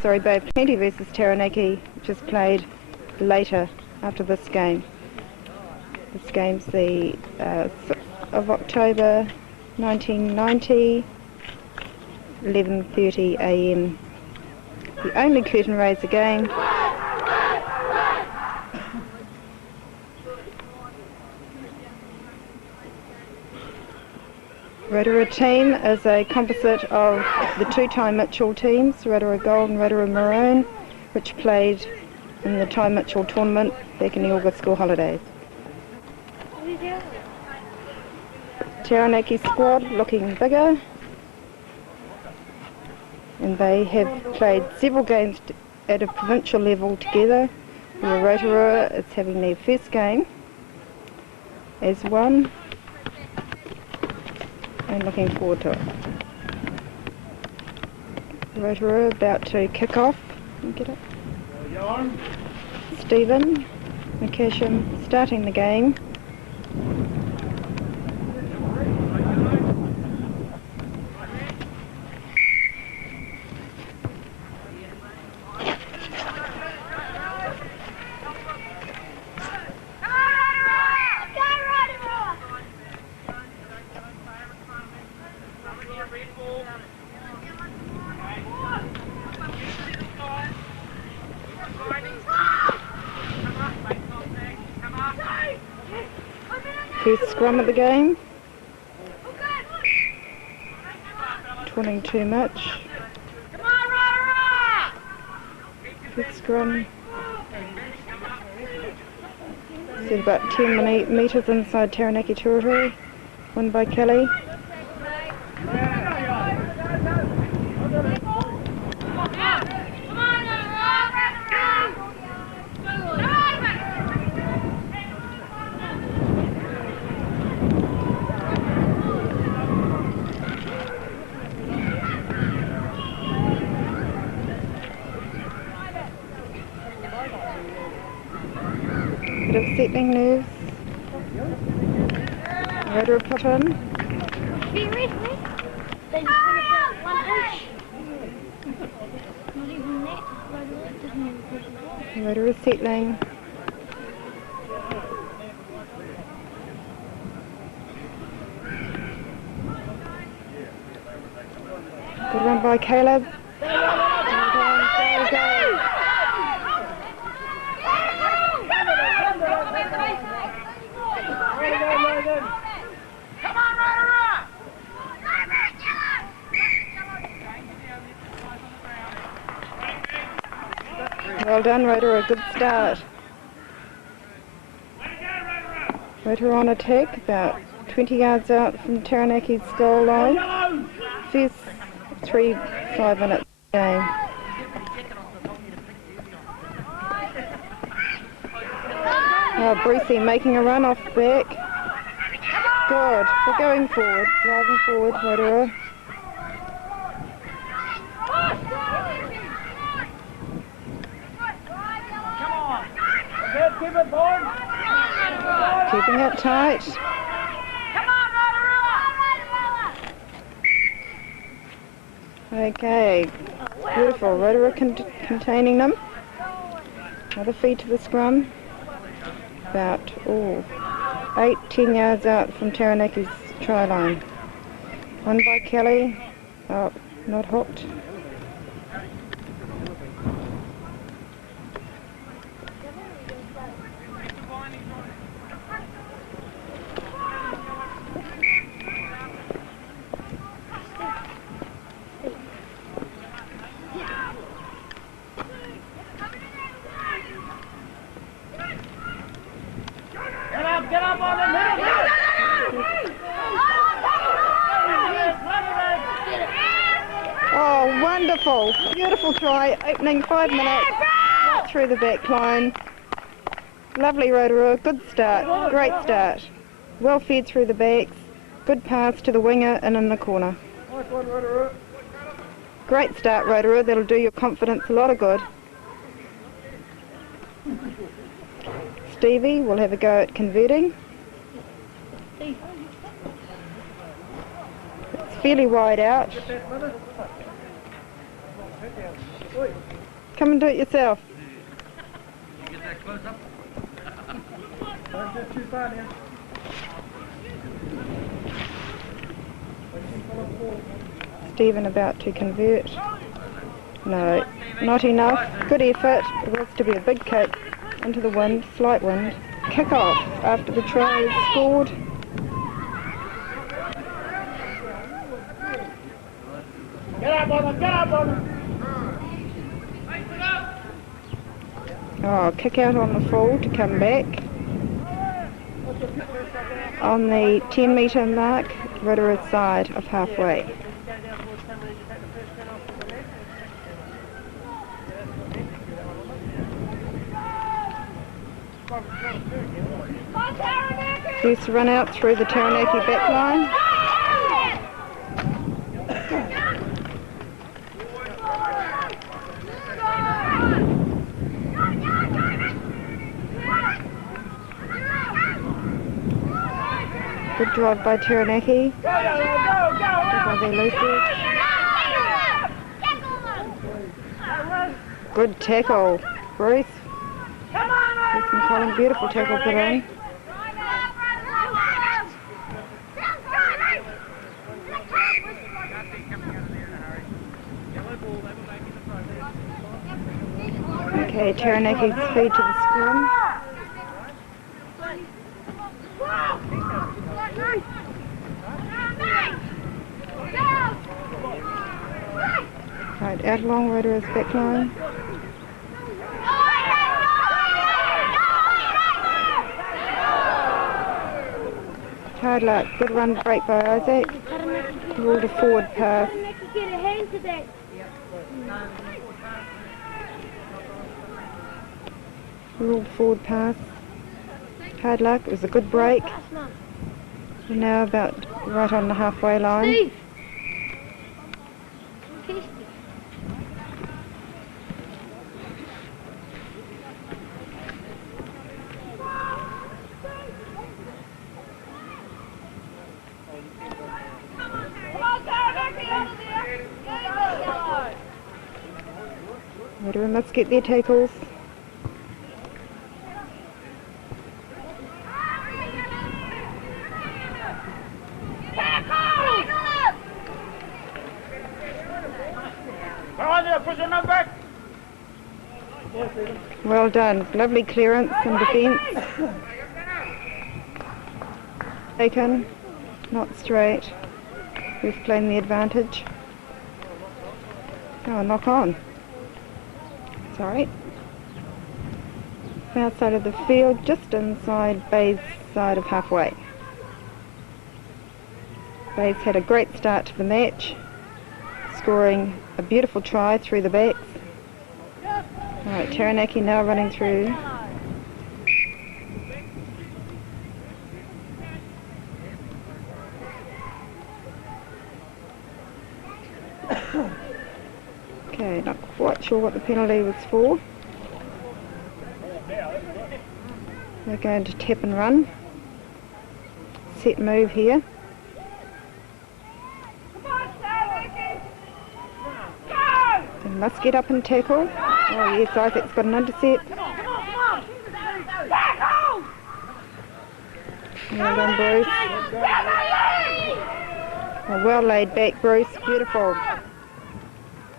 Sorry, Bay of Plenty versus Taranaki, which is played later after this game. This game's the 6th of October 1990, 11:30 AM. The only curtain raiser game. Rotorua team is a composite of the two Ty Mitchell teams, Rotorua Gold and Rotorua Maroon, which played in the Ty Mitchell tournament back in the August school holidays. Taranaki squad looking bigger, and they have played several games at a provincial level together, where Rotorua is having their first game as one, and looking forward to it. Rotorua about to kick off. Get it? Stephen McCasham starting the game. First scrum of the game. Twirling too much. First scrum. It's about 10 metres inside Taranaki territory. Won by Kelly. Bit of settling nerves. Rotorua put in. Rotorua settling. Good run by Caleb. Well done, Rotorua, good start. Rotorua on attack, about 20 yards out from Taranaki's goal line. First 5 minutes game. Oh, Brucey making a run off back. Good, we're going forward, driving forward, Rotorua. Keeping it tight. Okay, beautiful. Rotorua containing them. Another feed to the scrum. About 8-10 yards out from Taranaki's try line. One by Kelly. Oh, not hooked. Get up on him! Oh, wonderful. Beautiful try. Opening 5 minutes. Right through the back line. Lovely Rotorua. Good start. Great start. Well fed through the backs. Good pass to the winger and in the corner. Nice one, Rotorua. Great start, Rotorua. That'll do your confidence a lot of good. Stevie will have a go at converting. It's fairly wide out. Come and do it yourself. You get that close up? Don't get too far now. Stephen about to convert. No, not enough. Good effort. It was to be a big kick into the wind, slight wind. Kick off after the try is scored. Get up on them, get up on them. Oh, kick out on the full to come back. On the 10 metre mark, Rotorua's side of halfway. First run out through the Taranaki back line. Good drive by Taranaki. By their loopers. Good tackle, Bruce. Bruce McCollum, beautiful tackle put in. Okay, Taranaki's feed to the scrum. Right, out along Rotorua's back line. Hard luck, good run break by Isaac. Ruled a forward pass. Ruled forward pass. Hard luck, it was a good break. We're now about right on the halfway line. Rotorua must get their tackles. Well done. Lovely clearance and defence. Taken. Not straight. We've claimed the advantage. Oh, knock on. Sorry. Outside of the field, just inside Bay's side of halfway. Bay's had a great start to the match, scoring a beautiful try through the backs. Alright, Taranaki now running through. Okay, not quite sure what the penalty was for. They're going to tap and run. Set move here. They must get up and tackle. Oh yes, Isaac's got an intercept. Well done, Bruce. Oh, well laid back, Bruce. Beautiful.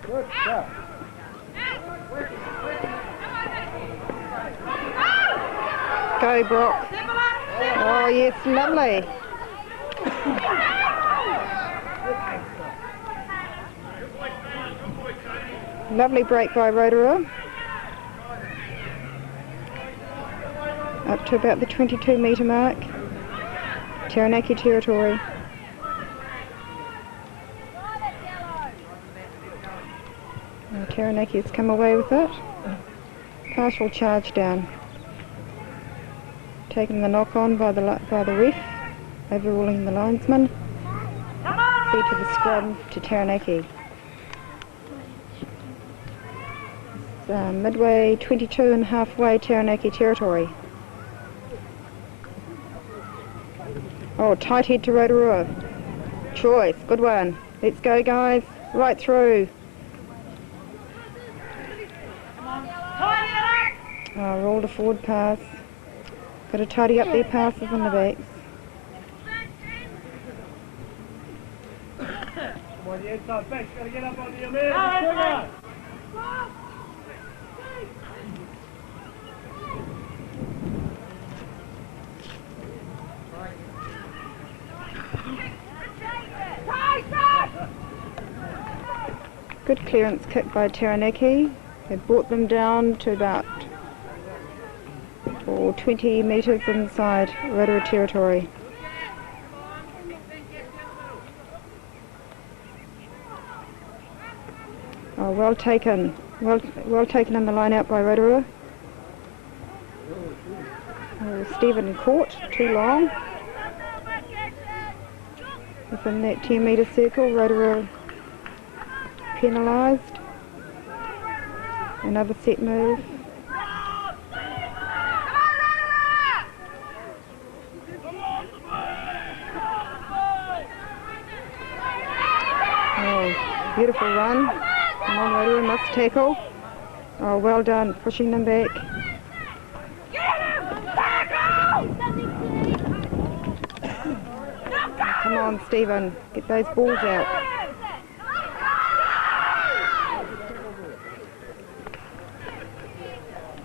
Good stuff. Go, Brock. Oh yes, lovely. Lovely break by Rotorua. Up to about the 22 metre mark. Taranaki territory. Now, Taranaki has come away with it. Partial charge down. Taking the knock on by the ref, overruling the linesman. Feed to the scrum to Taranaki. Midway 22 and halfway Taranaki territory. Oh, tight head to Rotorua. Choice, good one. Let's go, guys. Right through. Rolled a forward pass. Got to tidy up their passes on the backs. Come on, the inside back. Got to get up on the man. Good clearance kick by Taranaki. They brought them down to about 20 metres inside Rotorua territory. Oh, well taken. Well taken in the line out by Rotorua. Oh, Stephen caught too long. Within that 10 metre circle, Rotorua penalised. Another set move. Oh, beautiful run. Come on, Rotorua must tackle. Oh, well done, pushing them back. Come on, Stephen, get those balls out.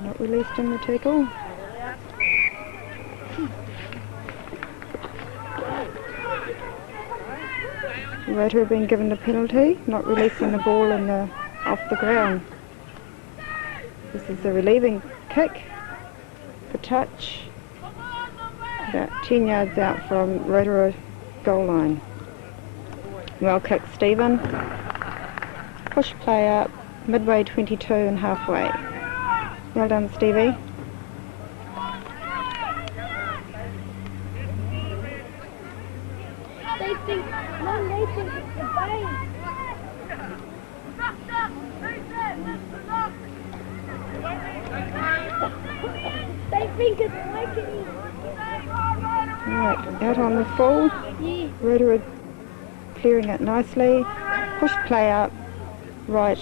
Not released in the tackle. Rotorua being given the penalty, not releasing the ball off the ground. This is the relieving kick for touch, about 10 yards out from Rotorua goal line. Well kicked, Stephen. Push play up, midway 22 and halfway. Well done, Stevie. They think it's the bane. They think it's like it. Right, out on the full. Yeah. Rotorua clearing it nicely. Push play up, right,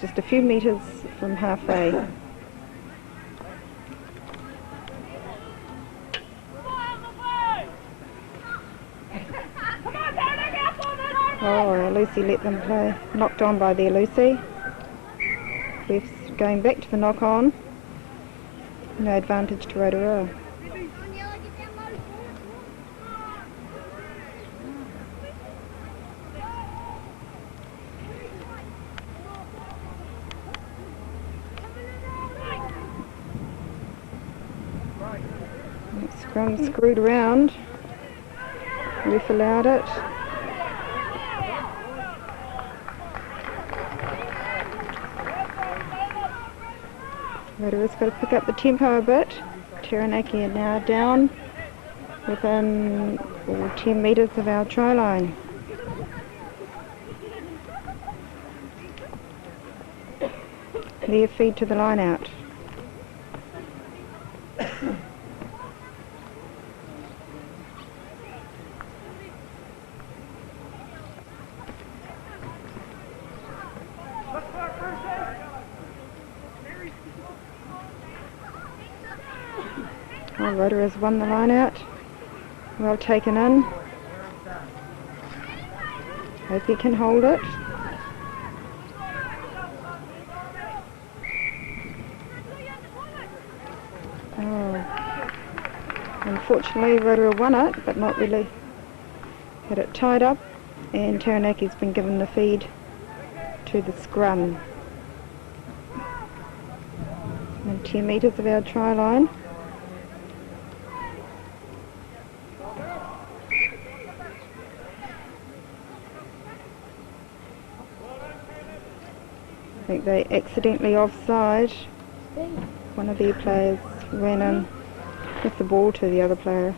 just a few metres from halfway. Oh, Lucy let them play. Knocked on by there, Lucy. Ref's going back to the knock on. No advantage to Rotorua. Scrum screwed around. Ref allowed it. Rotorua's got to pick up the tempo a bit. Taranaki are now down within 10 metres of our try line. Clear feed to the line out. Well, Rotorua's won the line out. Well taken in. Hope he can hold it. Oh. Unfortunately, Rotorua won it, but not really. Had it tied up, and Taranaki's been given the feed to the scrum. And 10 metres of our try line. I think they accidentally offside. One of their players ran in with the ball to the other player.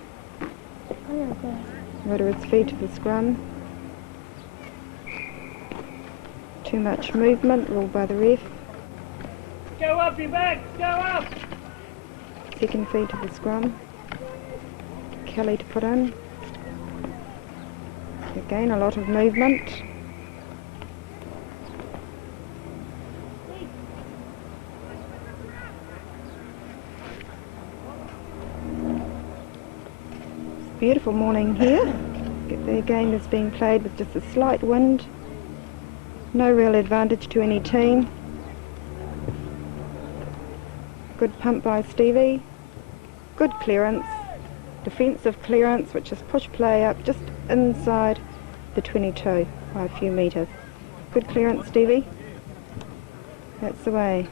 Rotorua's feed to the scrum. Too much movement, ruled by the ref. Go up, your back, go up! Second feed to the scrum. Kelly to put in. Again, a lot of movement. beautiful morning here. The game is being played with just a slight wind. No real advantage to any team. Good pump by Stevie. Good clearance. Defensive clearance, which is push play up just inside the 22 by a few metres. Good clearance, Stevie. That's the way.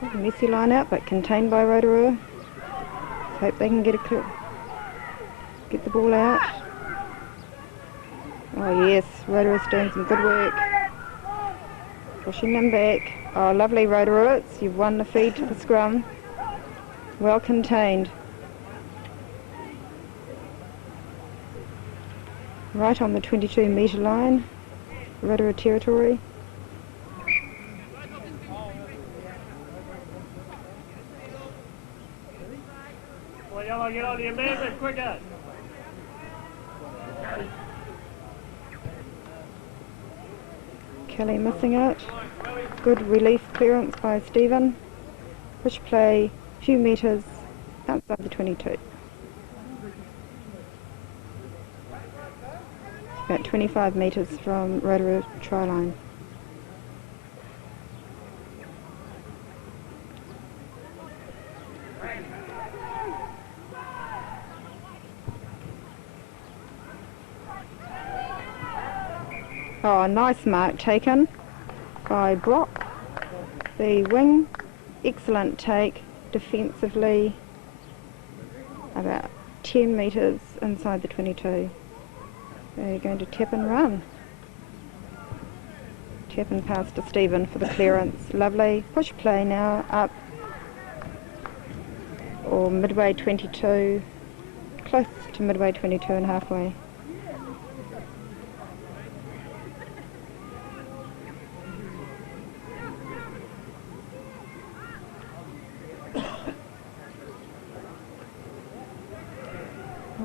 A messy line out, but contained by Rotorua. Hope they can get the ball out. Oh yes, Rotorua's doing some good work. Pushing them back. Oh, lovely Rotorua. You've won the feed to the scrum. Well contained. Right on the 22 metre line. Rotorua territory. Well, yellow, get on the amendment, quicker. Kelly missing it. Good relief clearance by Stephen. Push play, few metres outside the 22. About 25 metres from Rotorua try line. Oh, a nice mark taken by Brock. The wing, excellent take defensively, about 10 metres inside the 22. They're going to tap and run. Tap and pass to Stephen for the clearance. Lovely. Push play now up, or midway 22, close to midway 22 and halfway.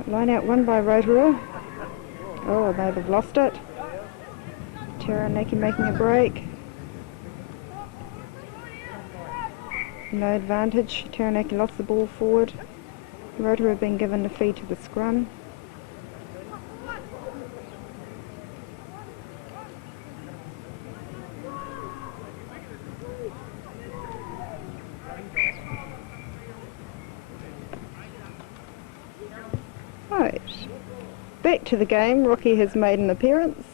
Line out one by Rotorua. Oh, they've lost it. Taranaki making a break. No advantage. Taranaki lost the ball forward. Rotorua being given the feed to the scrum. Right, back to the game. Rocky has made an appearance.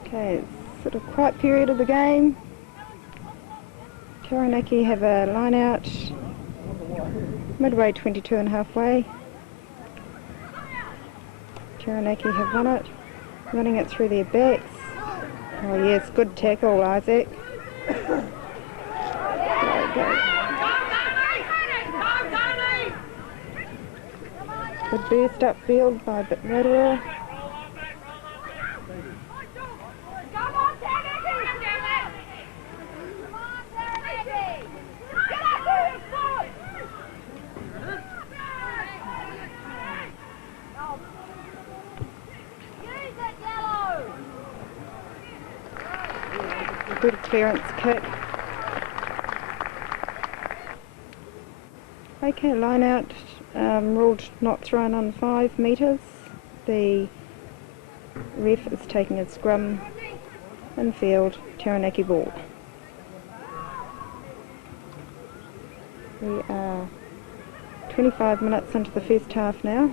Okay, it's sort of quiet period of the game. Taranaki have a line out midway 22 and halfway. Taranaki have won it, running it through their backs. Oh yes, good tackle, Isaac. Go, go. Good burst upfield by Rotorua. Good clearance kick. Okay, line out, ruled not thrown on 5 metres. The ref is taking a scrum infield, Taranaki ball. We are 25 minutes into the first half now.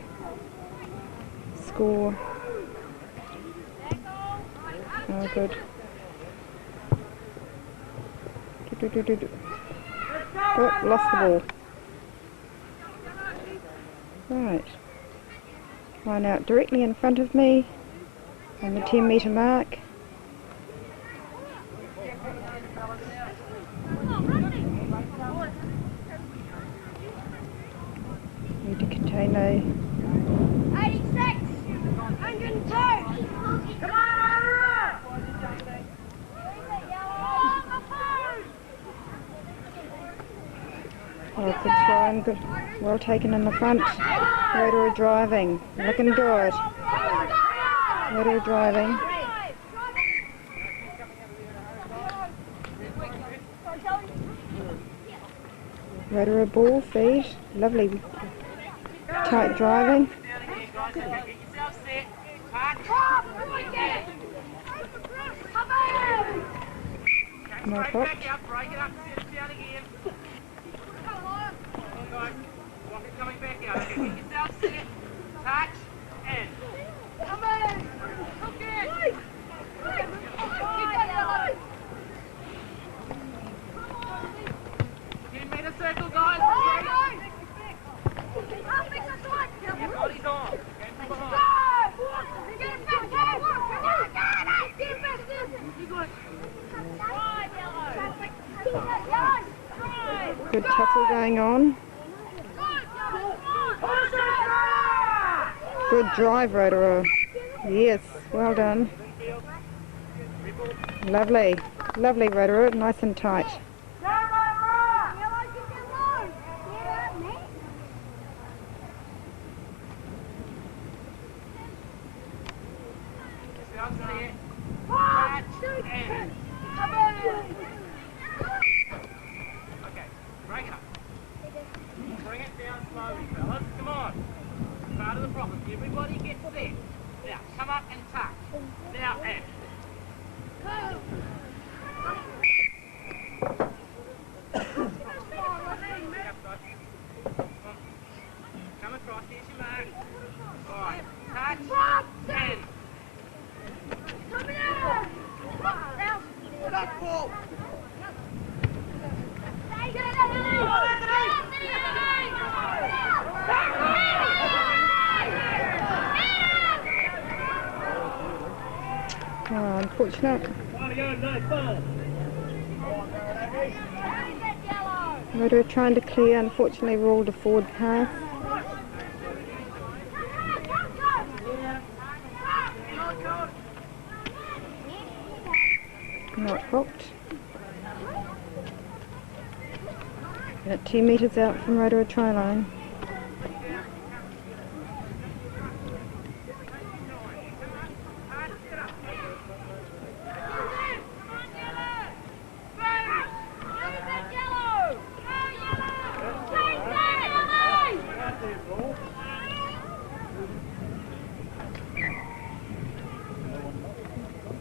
Score. Oh, good. Oh, lost the ball. Right. Line out directly in front of me on the 10 metre mark. Need to contain a 86! 102! Come on, Oh, good throw and good, well taken in the front. Rotorua driving, looking good. Rotorua driving. Rotorua ball feed, lovely tight driving. No hooked. Coming back out. Okay, get yourself set, touch, and. Come in! Okay! Meter circle, guys. Your body's on. Good tussle going on. Good drive, Rotorua. Yes, well done. Lovely, lovely, Rotorua, nice and tight. Okay, break it up. Bring it down slowly, fellas. Come on. Part of the problem. Everybody gets there. Now, come up and touch. Now, and. Come across, here's your mark. Alright, touch, and. Oh, unfortunate. Rotorua trying to clear, unfortunately ruled a forward pass. Not hooked. And at 2 metres out from Rotorua try line.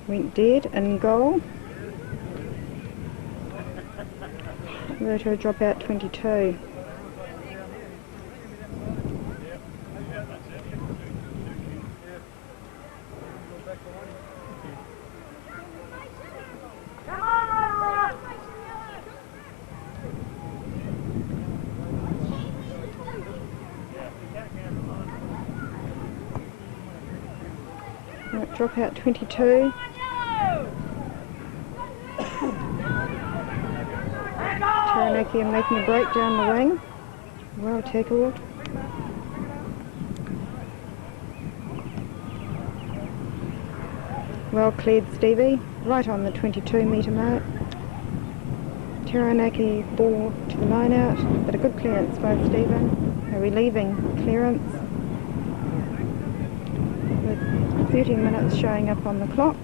Went dead and goal. Rotorua drop out 22. Right, drop out 22. Taranaki are making a break down the wing. Well tackled. Well cleared, Stevie. Right on the 22 metre mark. Taranaki ball to the line out, but a good clearance by Stephen. A relieving clearance. With 30 minutes showing up on the clock.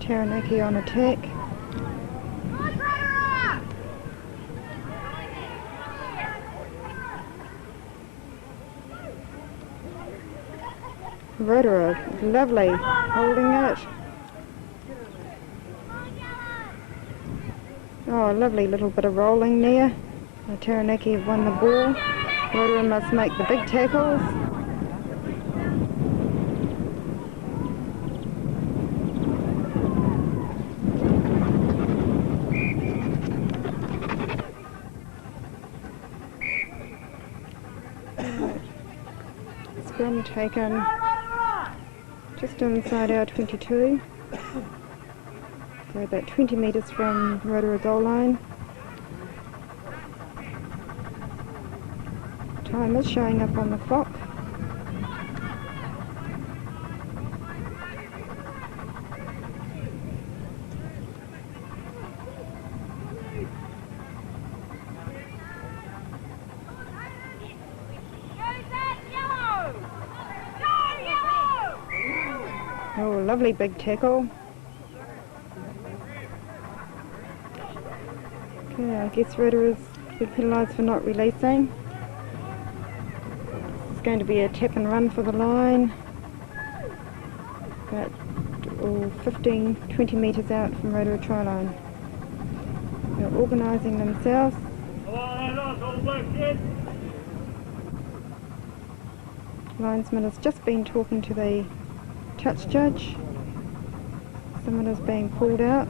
Taranaki on attack. Rotorua, lovely, holding it. Oh, lovely little bit of rolling there. The Taranaki have won the ball. Rotorua must make the big tackles. Scrum taken just inside our 22. So about 20 metres from Rotorua goal line. Time is showing up on the clock. Oh, lovely big tackle. Okay, I guess Rotorua's been penalised for not releasing. It's going to be a tap and run for the line. About 15-20 metres out from Rotorua try line. They're organising themselves. Linesman has just been talking to the touch judge. Someone is being pulled out.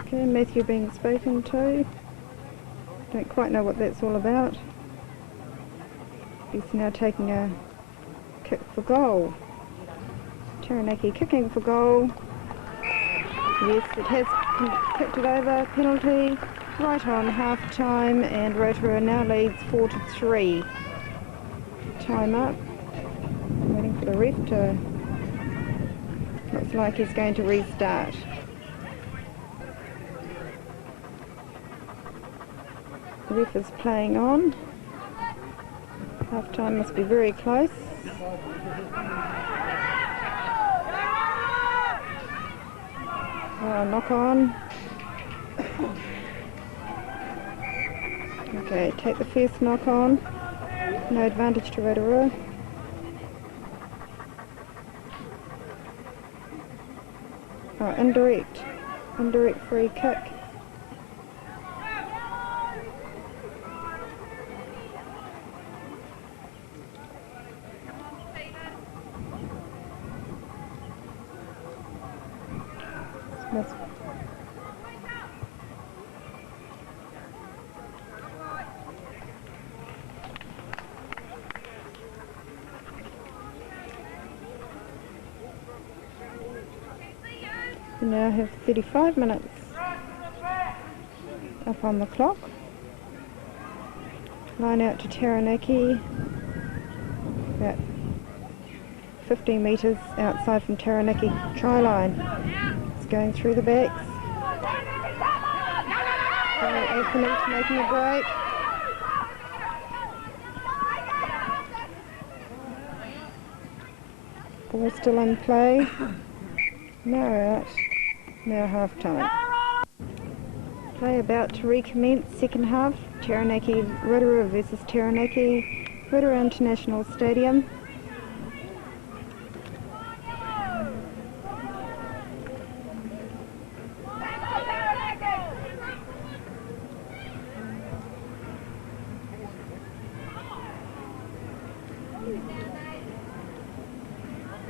Okay, Matthew being spoken to. Don't quite know what that's all about. He's now taking a kick for goal. Taranaki kicking for goal. Yes, it has kicked it over. Penalty right on half time, and Rotorua now leads 4-3. Time up. Waiting for the ref to. Looks like he's going to restart. The ref is playing on. Half time must be very close. Oh, knock on. Okay, take the first knock on. No advantage to Rotorua. Oh, indirect free kick. Smith. We now have 35 minutes up on the clock. Line out to Taranaki, about 15 metres outside from Taranaki try line. It's going through the backs. Anthony making a break. Ball still in play. Now out. Now half time. Play about to recommence, second half. Taranaki, Rotorua versus Taranaki, Rotorua International Stadium.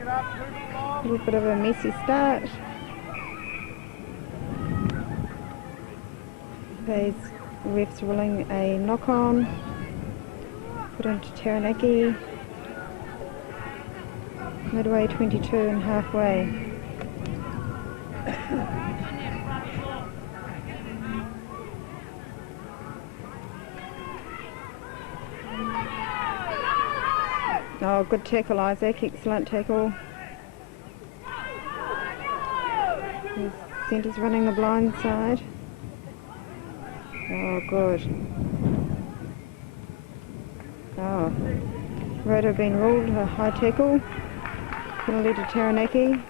A little bit of a messy start. These refs ruling a knock on. Put into Taranaki. Midway 22 and halfway. Oh, good tackle, Isaac. Excellent tackle. His centre's running the blind side. Oh, good. Oh, Roto been ruled a high tackle. Penalty to Taranaki.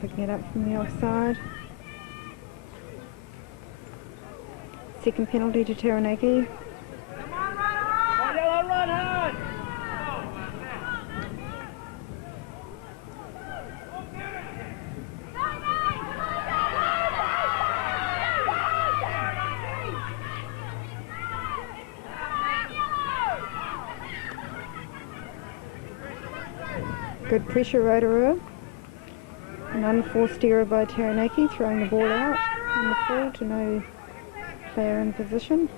Picking it up from the offside. Second penalty to Taranaki. Good pressure, Rotorua. An unforced error by Taranaki, throwing the ball out in the full to no player in position.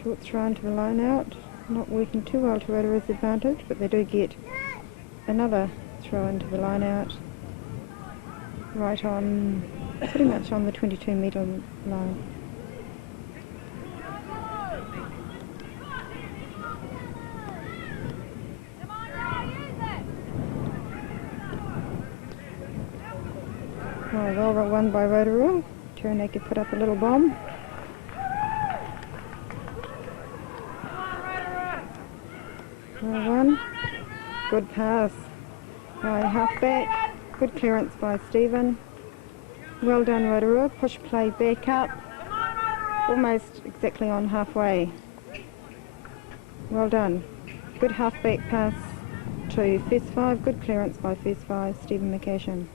Short throw into the line out, not working too well to Rotorua's advantage, but they do get another throw into the line out, right on, pretty much on the 22-metre line. Oh, well won by Rotorua. Taranaki put up a little bomb. Well won. Good pass by halfback. Good clearance by Stephen. Well done, Rotorua. Push play back up. Almost exactly on halfway. Well done. Good halfback pass to first five. Good clearance by first five, Stephen McCashin.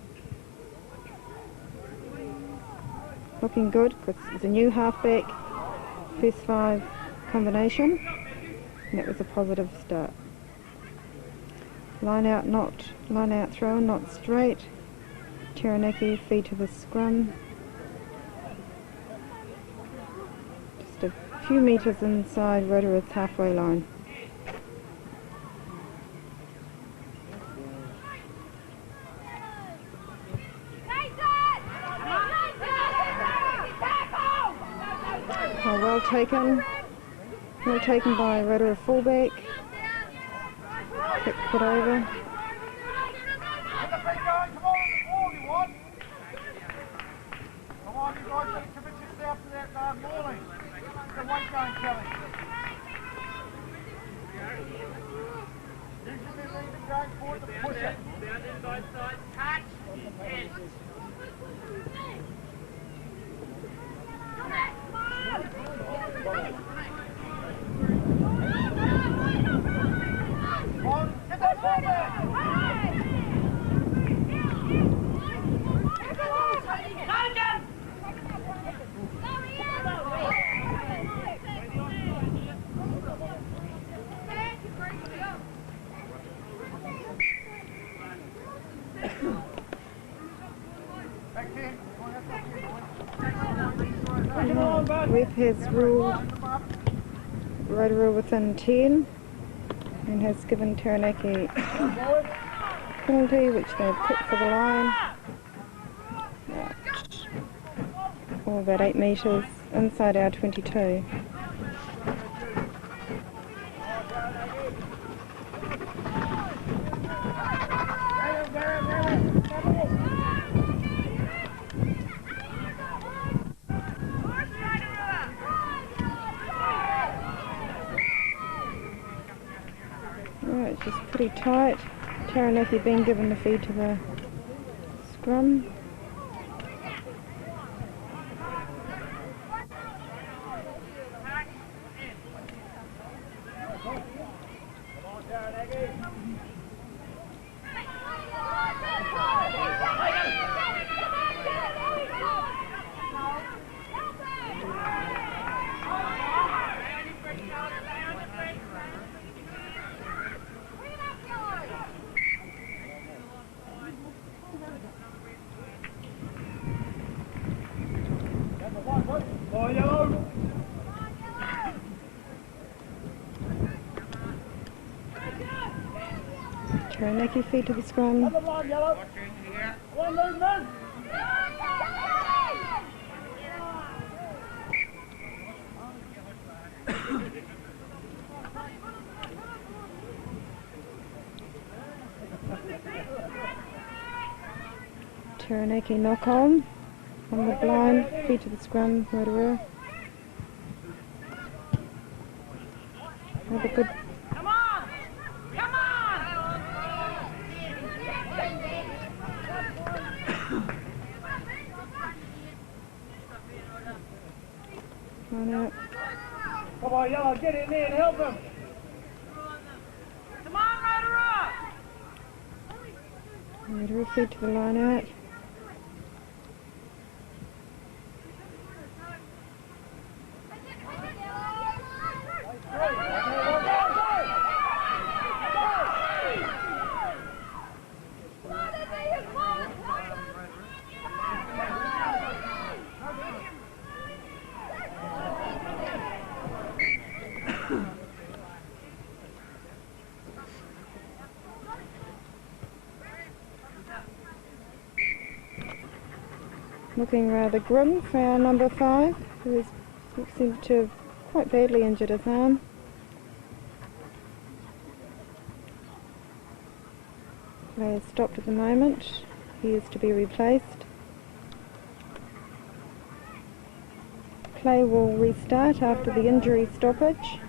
Looking good because it's a new halfback, first five combination. And that was a positive start. Line out throw, not straight. Taranaki feed to the scrum. Just a few metres inside Rotorua's halfway line. Oh, well taken by Rotorua fullback. Kick put over. Ref has ruled Rotorua within 10 and has given Taranaki a penalty, which they've kicked for the line. Or about 8 metres inside our 22. Alright, just pretty tight. Taranaki being given the feed to the scrum. Taranaki feed to the scrum. Taranaki knock on the blind, feed to the scrum, Rotorua. Another good. Line out. Come on, Yellow, get in there and help him. Come on! Rotorua feed to the line out. Looking rather grim for our number 5, who seems to have quite badly injured his arm. Play is stopped at the moment. He is to be replaced. Play will restart after the injury stoppage.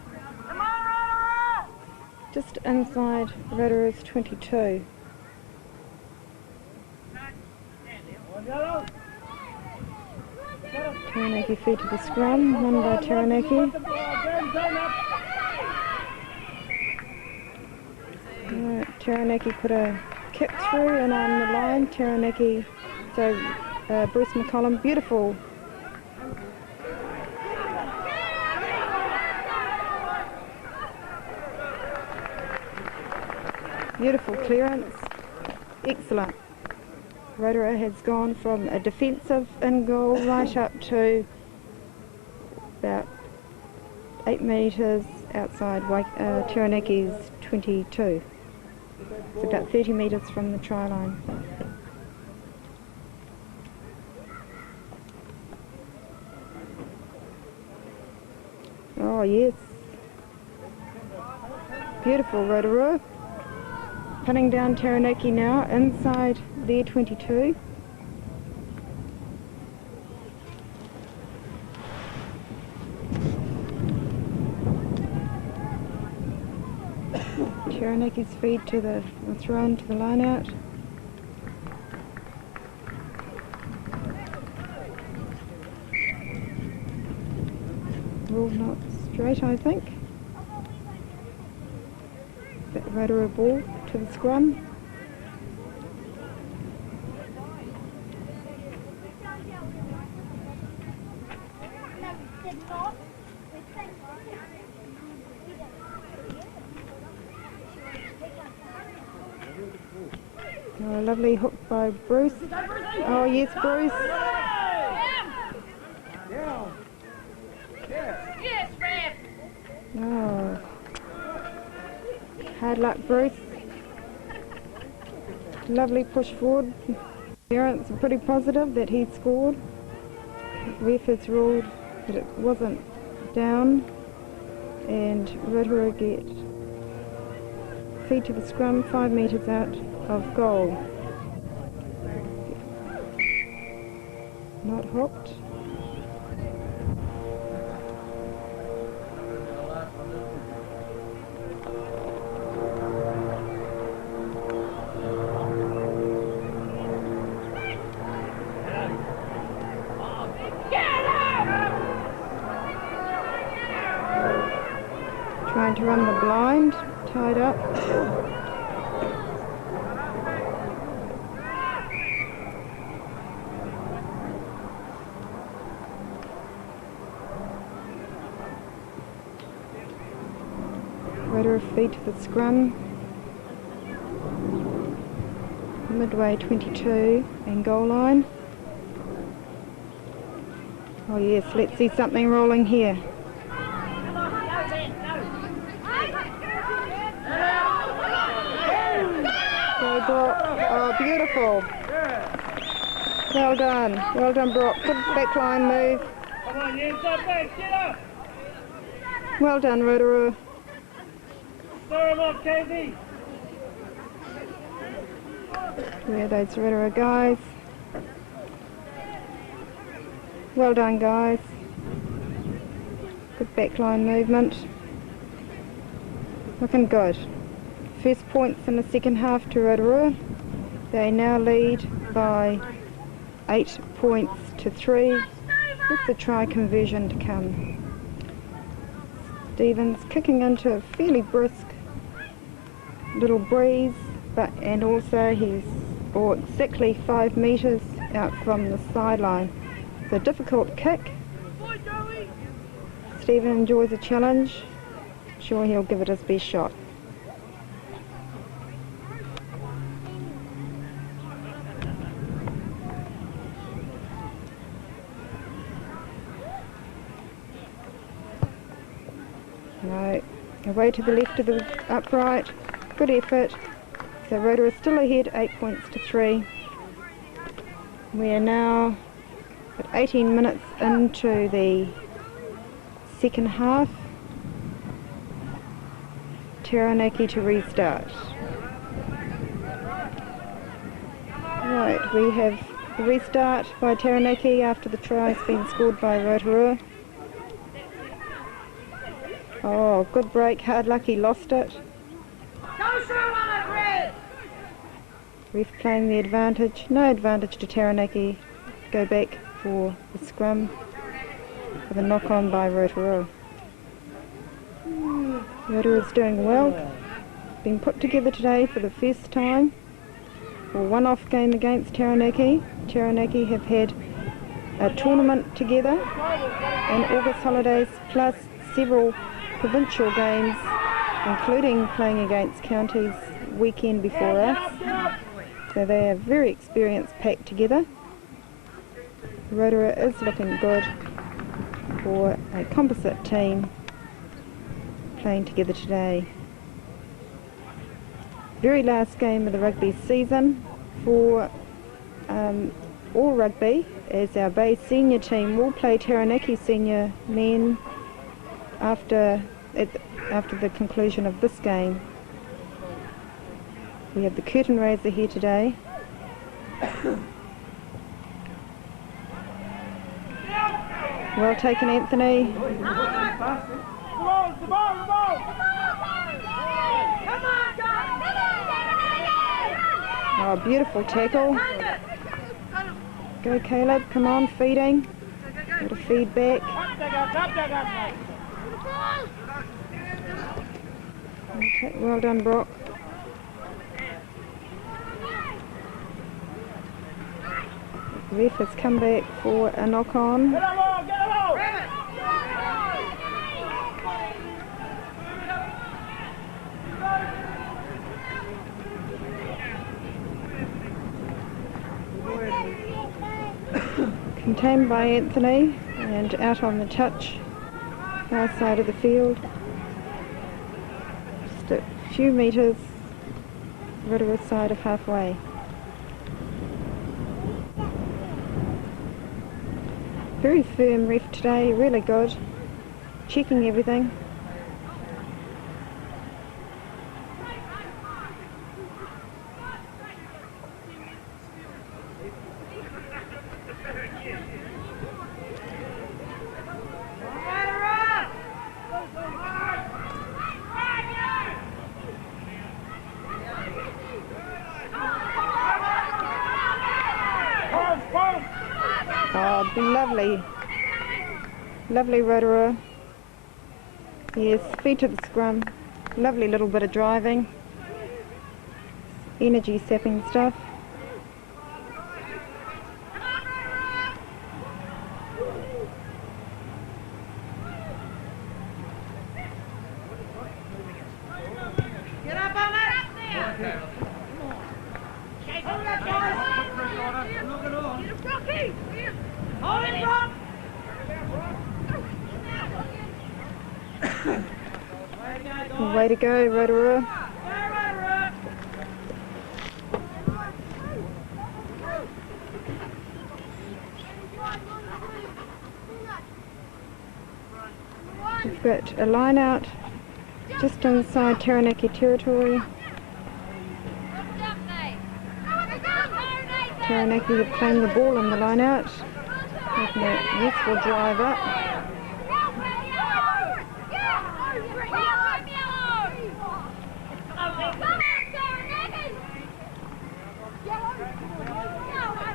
Just inside Rotorua's 22. Taranaki feed to the scrum, won by Taranaki. Taranaki put a kick through and on the line. Taranaki, so Bruce McCollum, beautiful. Beautiful clearance, excellent. Rotorua has gone from a defensive in goal right up to about 8 metres outside Taranaki's 22. It's about 30 metres from the try line. Oh yes, beautiful Rotorua. Pinning down Taranaki now inside their 22. Taranaki's feed to the thrown to the line out. Ruled not straight, I think. That Rotorua ball to the scrum. Oh, a lovely hook by Bruce. Oh yes, Bruce. Oh, hard luck, Bruce. Lovely push forward. Clearance pretty positive that he scored. Ref has ruled that it wasn't down, and Rotorua get feed to the scrum 5 metres out of goal. Not hooked. Trying to run the blind, tied up. Rotorua feed to the scrum. Midway 22 and goal line. Oh yes, let's see something rolling here. Oh, beautiful. Well done, Brock. Good backline move. Come on, you inside back, get up! Well done, Rotorua. Stir him up, KV! Where are those Rotorua guys? Well done, guys. Good backline movement. Looking good. First points in the second half to Rotorua. They now lead by 8 points to 3 with the try conversion to come. Stevens kicking into a fairly brisk little breeze, and also he's or exactly 5 metres out from the sideline. It's a difficult kick. Stephen enjoys the challenge. I'm sure he'll give it his best shot. No, away to the left of the upright. Good effort. So Rotorua is still ahead, 8 points to 3. We are now at 18 minutes into the second half. Taranaki to restart. Right, we have the restart by Taranaki after the try has been scored by Rotorua. Oh, good break, hard lucky, lost it. Ref playing the advantage. No advantage to Taranaki. Go back for the scrum with a knock on by Rotorua. Rotorua's doing well. Been put together today for the first time. A one-off game against Taranaki. Taranaki have had a tournament together in August holidays, plus several provincial games, including playing against counties weekend before us. So they are very experienced packed together. Rotorua is looking good for a composite team playing together today. Very last game of the rugby season for all rugby, as our Bay senior team will play Taranaki senior men after the conclusion of this game. We have the curtain raiser here today. Well taken, Anthony. Oh, beautiful tackle. Go Caleb, come on, feeding. Got to feed back. Okay, well done, Brock. The ref has come back for a knock on. Contained by Anthony and out on the touch, far side of the field. Just a few metres, Rotorua side of halfway. Very firm ref today, really good. Checking everything. Oh, lovely. Lovely Rotorua. Yes, feet to the scrum. Lovely little bit of driving. Energy sapping stuff. Get up on that! Hold it, Rob! Way to go, Rotorua. We've got a line out just inside Taranaki territory. Taranaki have claimed the ball on the line out. This will drive up.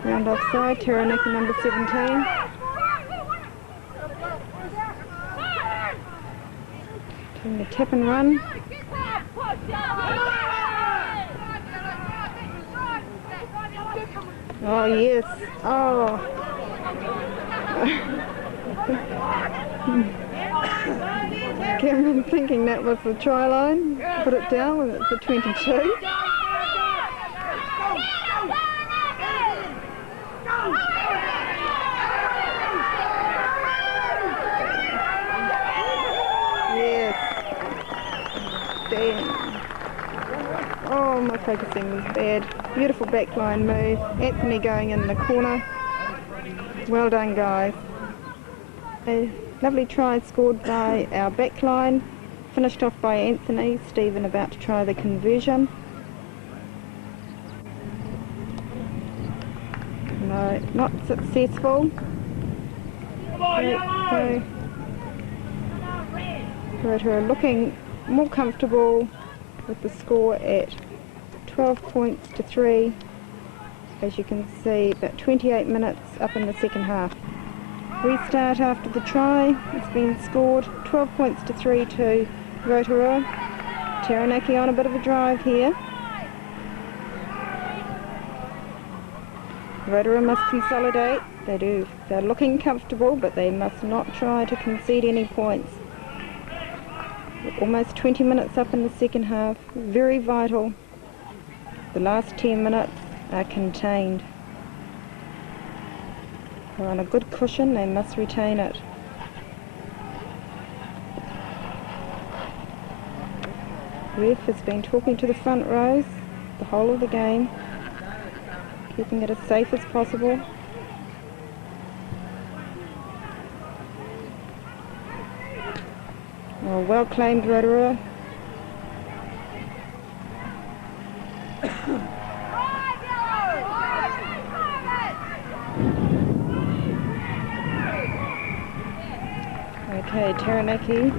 Round offside, Taranaki number 17. Doing the tap and run. Oh yes. Oh. Cameron thinking that was the try line. Put it down when it's a 22. Yes. Damn. Oh, my focusing was bad. Beautiful backline move. Anthony going in the corner. Well done, guys. A lovely try scored by our backline. Finished off by Anthony. Stephen about to try the conversion. No, not successful. So, Rotorua looking more comfortable with the score at 12 points to 3. As you can see, about 28 minutes up in the second half. Restart after the try. It's been scored 12 points to 3 to Rotorua. Taranaki on a bit of a drive here. Rotorua must consolidate. They do. They're looking comfortable, but they must not try to concede any points. Almost 20 minutes up in the second half. Very vital. The last 10 minutes are contained. They're on a good cushion. They must retain it. Ref has been talking to the front rows the whole of the game, keeping it as safe as possible. Well claimed, Rotorua. Okay, Taranaki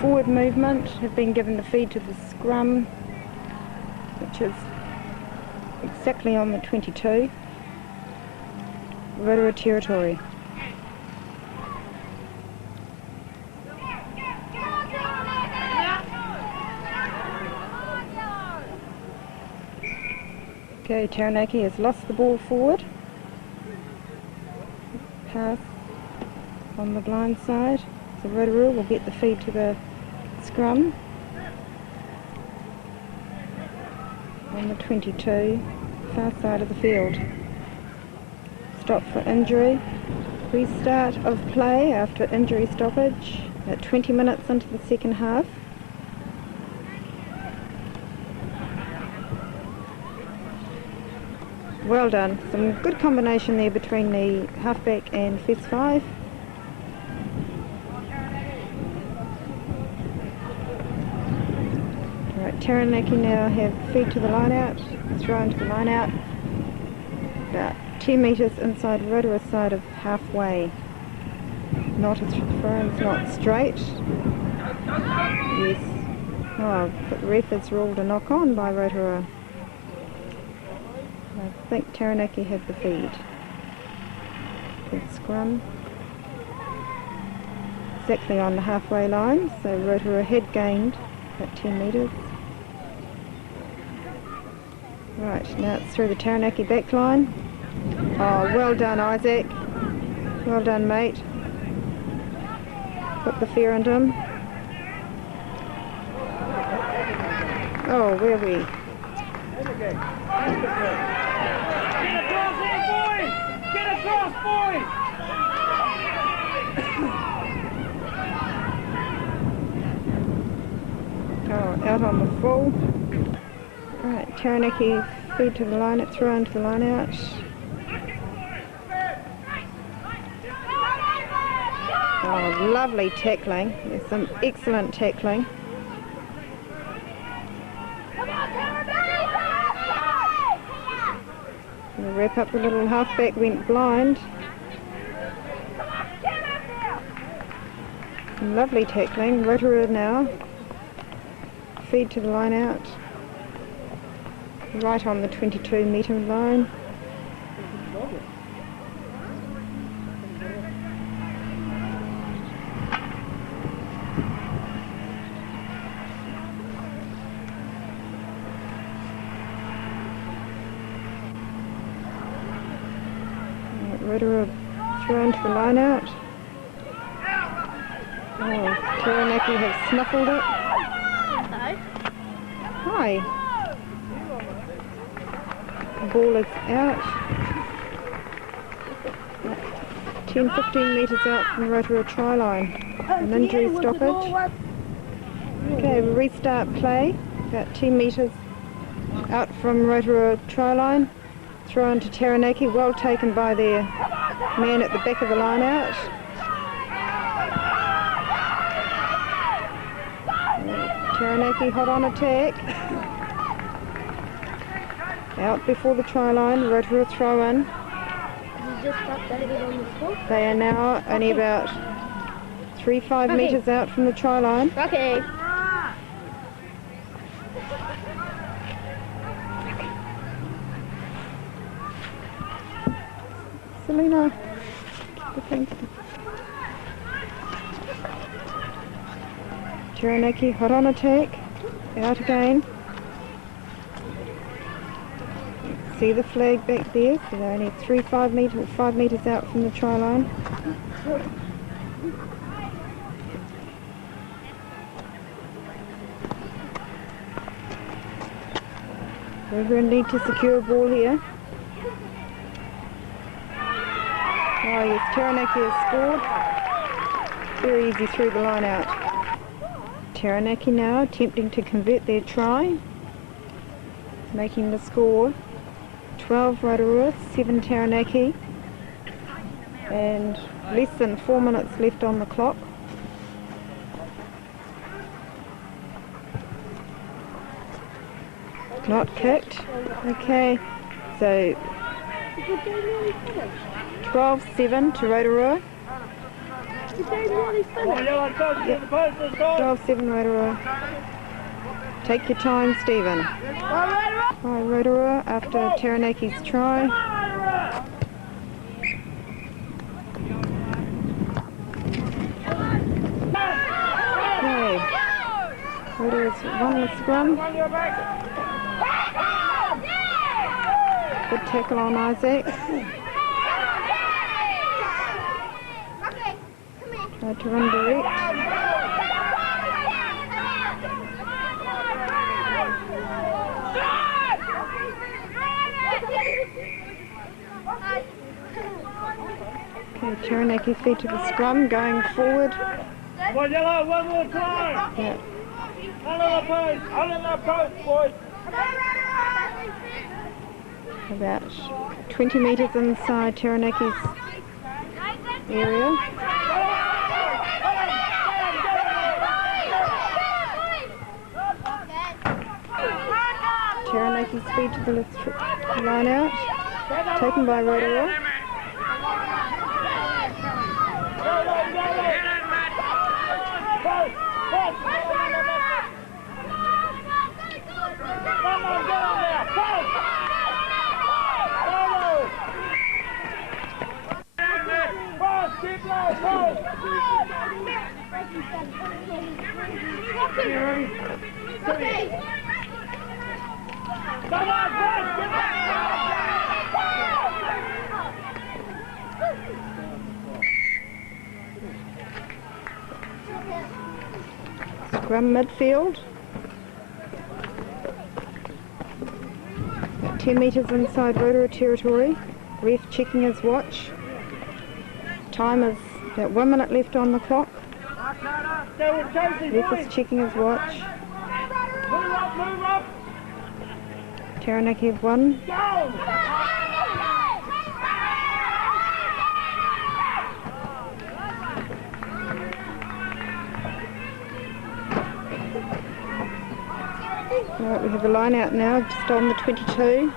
forward movement have been given the feed to the scrum, which is exactly on the 22. Rotorua territory. Okay, Taranaki has lost the ball forward. Pass on the blind side. So Rotorua will get the feed to the scrum. On the 22, far side of the field. Stop for injury. Restart of play after injury stoppage at 20 minutes into the second half. Well done. Some good combination there between the halfback and first 5. Right, Taranaki now have feed to the line out, throw into the line out. About 10 metres inside Rotorua's side of halfway. Not as firm, it's not straight. Yes. Oh, but the ref has ruled a knock on by Rotorua. I think Taranaki had the feed. Good scrum. Exactly on the halfway line, so Rotorua had gained about 10 metres. Right, now it's through the Taranaki back line. Oh, well done, Isaac. Well done, mate. Put the fear into him. Oh, where are we? Get across, boys! Oh, out on the full. Right, Taranaki feed to the line out, throw into the line out. Oh, lovely tackling. There's some excellent tackling. The wrap up, the little halfback went blind. Some lovely tackling. Rotorua now. Feed to the line out. Right on the 22 metre line. Rotorua thrown to the line out. Oh, Taranaki have snuffled it. Hi. The ball is out. 10-15 metres out from the Rotorua try line. An injury stoppage. Okay, we'll restart play. About 10 metres out from Rotorua try line. Throw into Taranaki, well taken by their man at the back of the line out. Taranaki hot on attack. Out before the try line, Rotorua throw in. They are now only about 3-5 metres out from the try line. Okay. Selena, good thing. Taranaki hot on attack, out again. See the flag back there, so they're only 5 metres out from the try line. Rotorua need to secure a ball here. Oh yes, Taranaki has scored. Very easy through the line out. Taranaki now attempting to convert their try. Making the score 12 Rotorua, 7 Taranaki. And less than 4 minutes left on the clock. Not kicked. Okay, so 12-7 to Rotorua. Yep. 12-7 Rotorua. Take your time, Stephen. By Rotorua after Taranaki's try. Okay. Rotorua's won the scrum. Good tackle on Isaac. Tried to run direct. Okay, Taranaki feet to the scrum, going forward. Come on, Yellow, one more try. Yeah. Under the post, boys. About 20 metres inside Taranaki's area. Taranaki's feed to the left line out, taken by Rotorua. Scrum midfield. About 10 metres inside Rotorua territory. Ref checking his watch. Time is about 1 minute left on the clock. Ref is checking his watch. Taranaki have won. Alright, we have a line out now, just on the 22.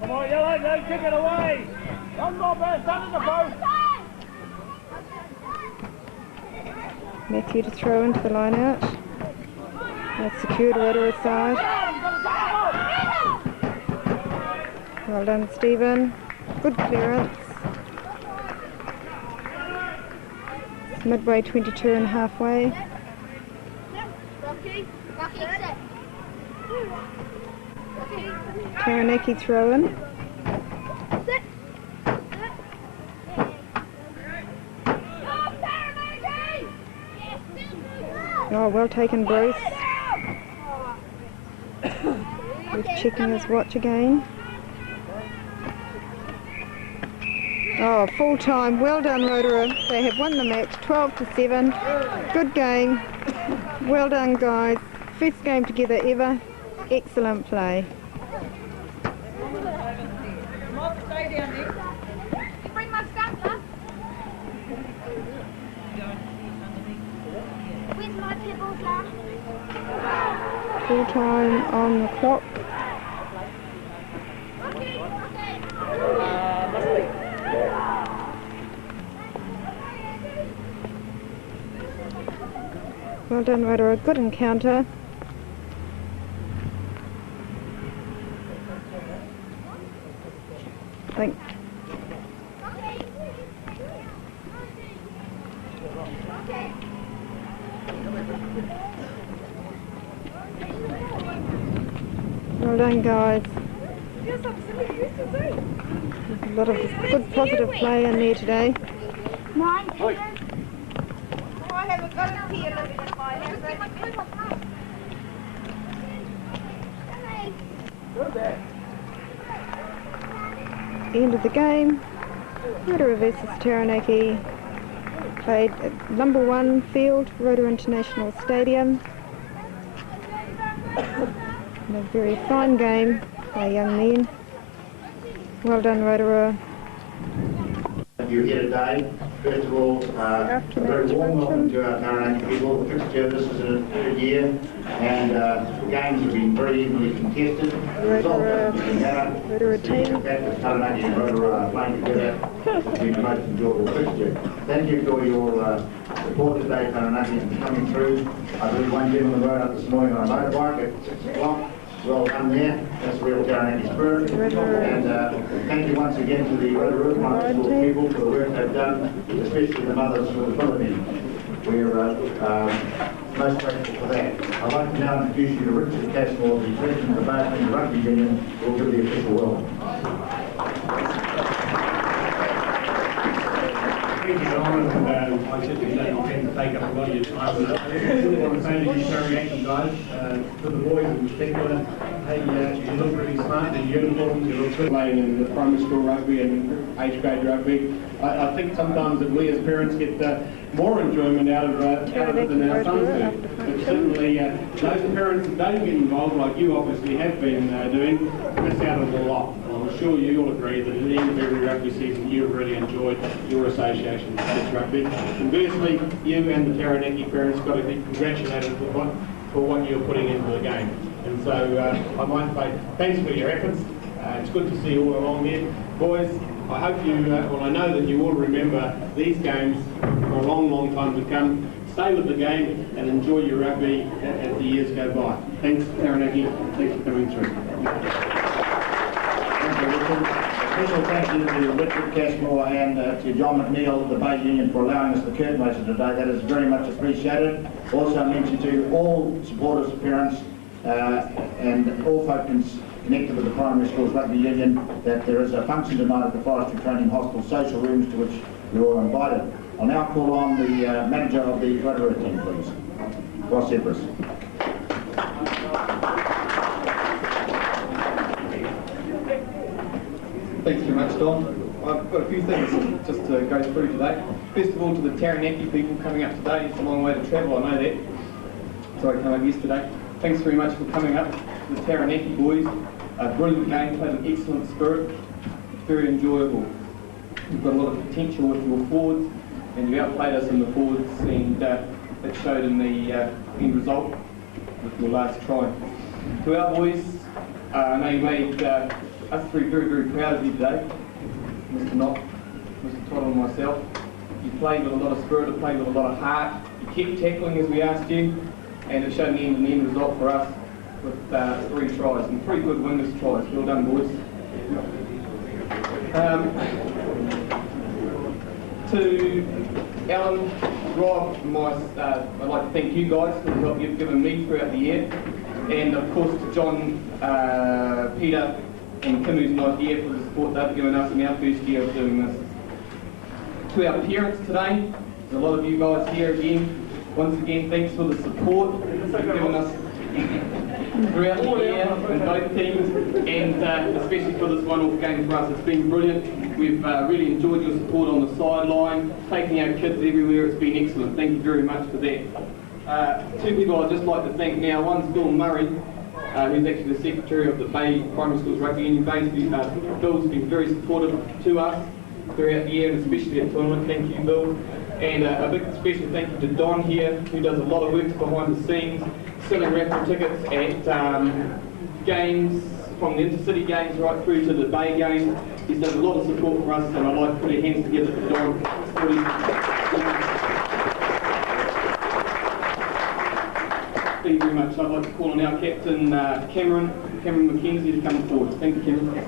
Come on, Yellow, don't kick it away. One more burst under the post. Matthew to throw into the line out. That's secured Rotorua side. Well done, Stephen. Good clearance. It's midway 22 and halfway. Taranaki throw in. Oh, well taken, Bruce. He's checking his watch again. Oh, full time. Well done, Rotorua. They have won the match 12-7. Good game. Well done, guys. First game together ever. Excellent play. Bring my stuff, love. Where's my pebbles, love? Full time on the clock. Well done, Rotorua. Good encounter. Thanks. Well done, guys. There's a lot of good positive play in there today. Mine, Oi. I haven't got a tea living in my house. End of the game. Rotorua versus Taranaki. Played at number 1 field, Rotorua International Stadium. And a very fine game by young men. Well done, Rotorua. You're here today. First of all, a very warm welcome to our Taranaki people. The fixture, this is a third year, and the games have been very evenly contested. The result hasn't been better. Rotorua The team. fact that Taranaki and Rotorua are playing together has been the most enjoyable fixture. Thank you for your support today, Taranaki, and coming through. I believe one gentleman rode up this morning on a motorbike at 6 o'clock. Well done there. That's real Taranaki spirit. And thank you once again to the Rotorua Primary School people for the work they've done, especially the mothers who have followed in. We're most grateful for that. I'd like to now introduce you to Richard Cashmore, the President of the Basin Rugby Union, who will give the official welcome. Thank you, Don, and I certainly don't intend to take up a lot of your time. I really want to say to you Taranaki guys, to the boys in particular, hey, you look really smart in uniforms, you look good playing in the primary school rugby and 8th grade rugby. I think sometimes that we as parents get more enjoyment out of it than our sons do. But certainly those parents that don't get involved, like you obviously have been doing, miss out on a lot. I'm sure you all agree that at the end of every rugby season you've really enjoyed your association with this rugby. Conversely, you and the Taranaki parents got to be congratulated for what you're putting into the game. And so I might say thanks for your efforts. It's good to see you all along here. Boys, I hope you, well I know that you all remember these games for a long, long time to come. Stay with the game and enjoy your rugby as the years go by. Thanks Taranaki, thanks for coming through. Special thank you to Richard Cashmore and to John McNeil of the Bay Union for allowing us the curtain raiser today. That is very much appreciated. Also mention to all supporters, parents and all folk connected with the Primary Schools Rugby Union that there is a function tonight at the Forestry Training Hostel social rooms to which you're all invited. I'll now call on the manager of the Rotorua team, please. Ross Everest. Thanks very much, Don. I've got a few things just to go through today. First of all, to the Taranaki people coming up today, it's a long way to travel, I know that. So I came up yesterday. Thanks very much for coming up. To the Taranaki boys, a brilliant game, played an excellent spirit, very enjoyable. You've got a lot of potential with your forwards, and you outplayed us in the forwards, and that showed in the end result with your last try. To our boys, I know you made us three very, very proud of you today. Mr. Knott, Mr. Todd and myself. You played with a lot of spirit, you played with a lot of heart. You kept tackling as we asked you, and it showed in the end result for us with 3 tries, and 3 good winners tries. Well done, boys. To Alan, Rob, I'd like to thank you guys for the help you've given me throughout the year, and of course to John, Peter, and Kim, who's not here, for the support they've given us in our first year of doing this. To our parents today, there's a lot of you guys here again. Once again, thanks for the support you've given us throughout the year in both teams, and especially for this one-off game for us. It's been brilliant. We've really enjoyed your support on the sideline, taking our kids everywhere. It's been excellent. Thank you very much for that. Two people I'd just like to thank now. One's Bill Murray, who's actually the Secretary of the Bay Primary Schools Rugby Union. Bill's been very supportive to us throughout the year, and especially at tournament. Thank you, Bill. And a big special thank you to Don here, who does a lot of work behind the scenes, selling raffle tickets at games, from the intercity games right through to the Bay games. He's done a lot of support for us, and I'd like to put our hands together for Don. Thank you very much. I'd like to call on our captain, Cameron McKenzie, to come forward. Thank you, Cameron.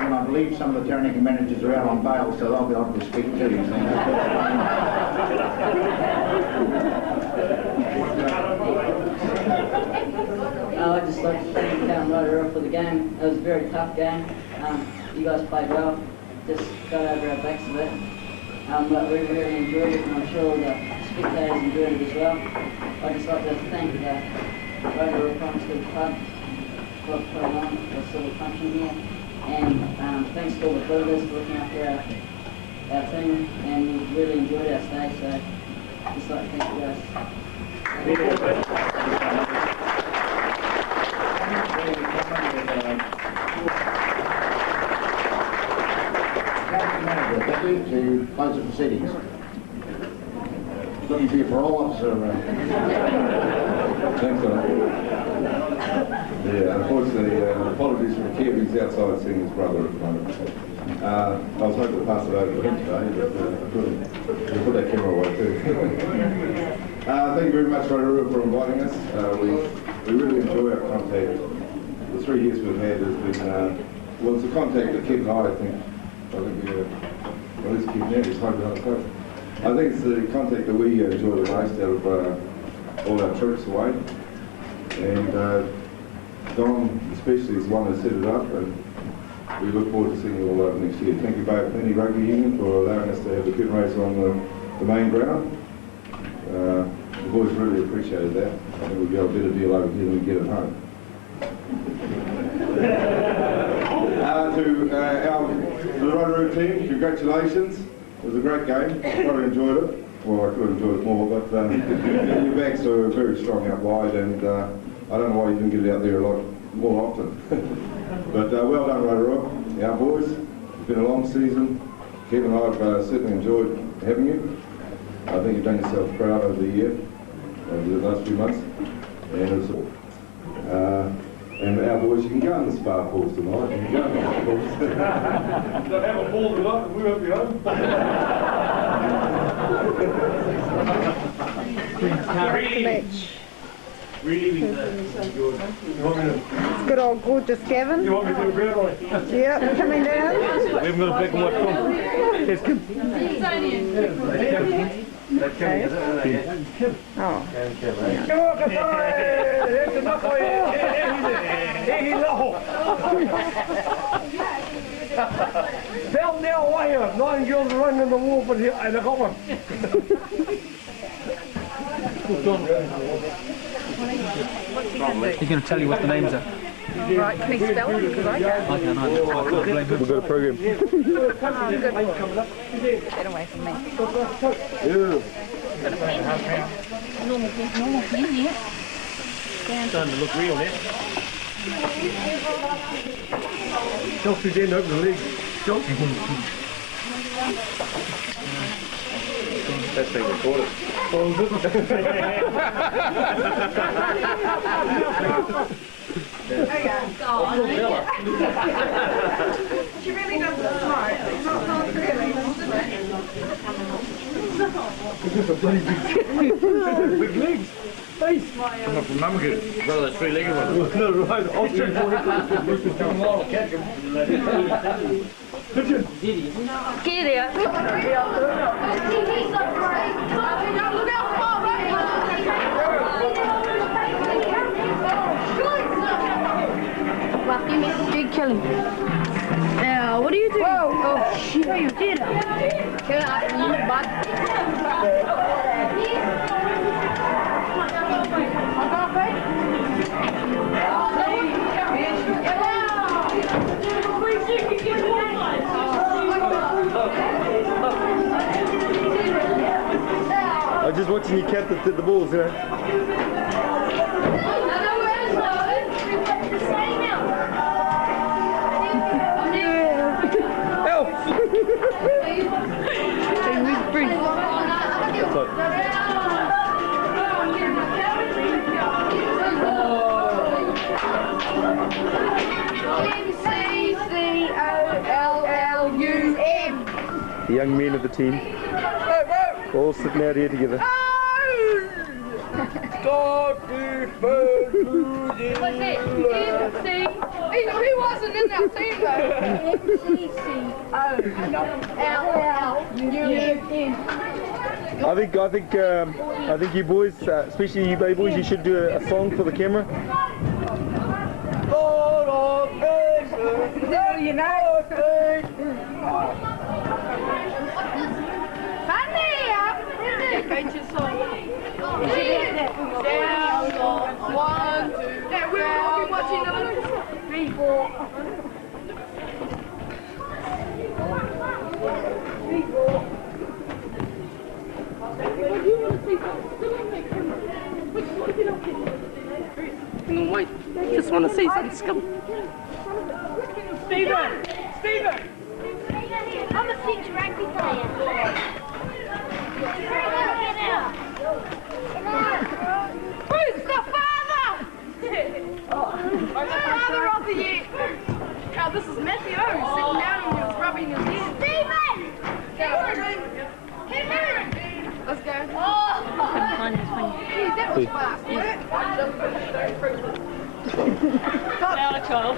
And I believe some of the Taranaki managers are out on bail, so they'll be able to speak to you. I'd just like to thank Rotorua for the game. It was a very tough game. You guys played well, just got over our backs a bit. But we really enjoyed it, and I'm sure the spectators enjoyed it as well. I'd just like to thank the Rotorua Primary School Club for putting on the civil function here. And thanks to all the builders for looking after our team, and we really enjoyed our stay, so I'd just like to thank you guys. To close the proceedings. Looking for your parole officer. Thanks, yeah, unfortunately, apologies for the kid who's outside seeing his brother at the moment. I was hoping to pass it over to him today, but I couldn't. We'll put that camera away too. Thank you very much, Rotorua, for inviting us. We really enjoy our contact. The 3 years we've had has been, well, it's a contact that Kip and I think well, this Kip now, he's hoping on the coast. I think it's the contact that we enjoy the most out of all our trips away. And Don especially is the one that set it up, and we look forward to seeing you all over next year. Thank you, Bay Plenty Rugby Union, for allowing us to have the pit race on the main ground. The boys really appreciated that. I think we'll get a better deal over here than we get at home. To the Rotorua team, congratulations. It was a great game. I quite enjoyed it. Well, I could have enjoyed it more, but your backs are very strong out wide, and I don't know why you didn't get it out there a lot more often. But well done, Rotorua. Our boys, it's been a long season. Kevin and I have certainly enjoyed having you. I think you've done yourself proud over the year, over the last few months. And our boys, you can go in the spa pools tonight. You can go in the pools. They'll have a pool tonight, and we won't be home. Really Good old gorgeous Gavin. You want me to do a ground roll? Yeah, coming down. We haven't got a black and white film. Here's Kim. That's Kim. Oh. Come on, Kasai! Here's the knuckle. He's low. Fell down away here. 9 girls running in the wall, but here, and I got one. He's going to tell you what the names are. Right, can he spell it? Because I can't. I can't either. We've got a program. Oh, good. Get away from me. Yeah. Normal pen, yeah. Starting to look real now. Chelsea's in over the legs. Chelsea. That's been recorded. She really doesn't smoke. Not really. Big legs. Face. Come up from Mum again. Well, those three-legged ones. No, right. I'll check for it. I'll catch them. Pigeon. Get out. Well, you missed big killing. Now, what are you doing? Whoa. Oh, shit. What you did? Kill out in the butt. I was just watching you count the balls, you know. Help! C-C-O-L-L-U-M. The young men of the team. All sitting out here together. What's it? MC. He wasn't in that team though. M-C-C-O-L-L-U-M. I think you boys, especially you baby boys, you should do a song for the camera. You know. Adventure song. One, two, we'll be watching the 3, 4. 3, 4. Wait, just want to see some scum. Stephen! Stephen! I'm a six rugby player. Who's the father? The father of the year. Oh, this is Matthew sitting down and he was rubbing his head. Stephen! Let's go. Geez, that was fast, Now a child.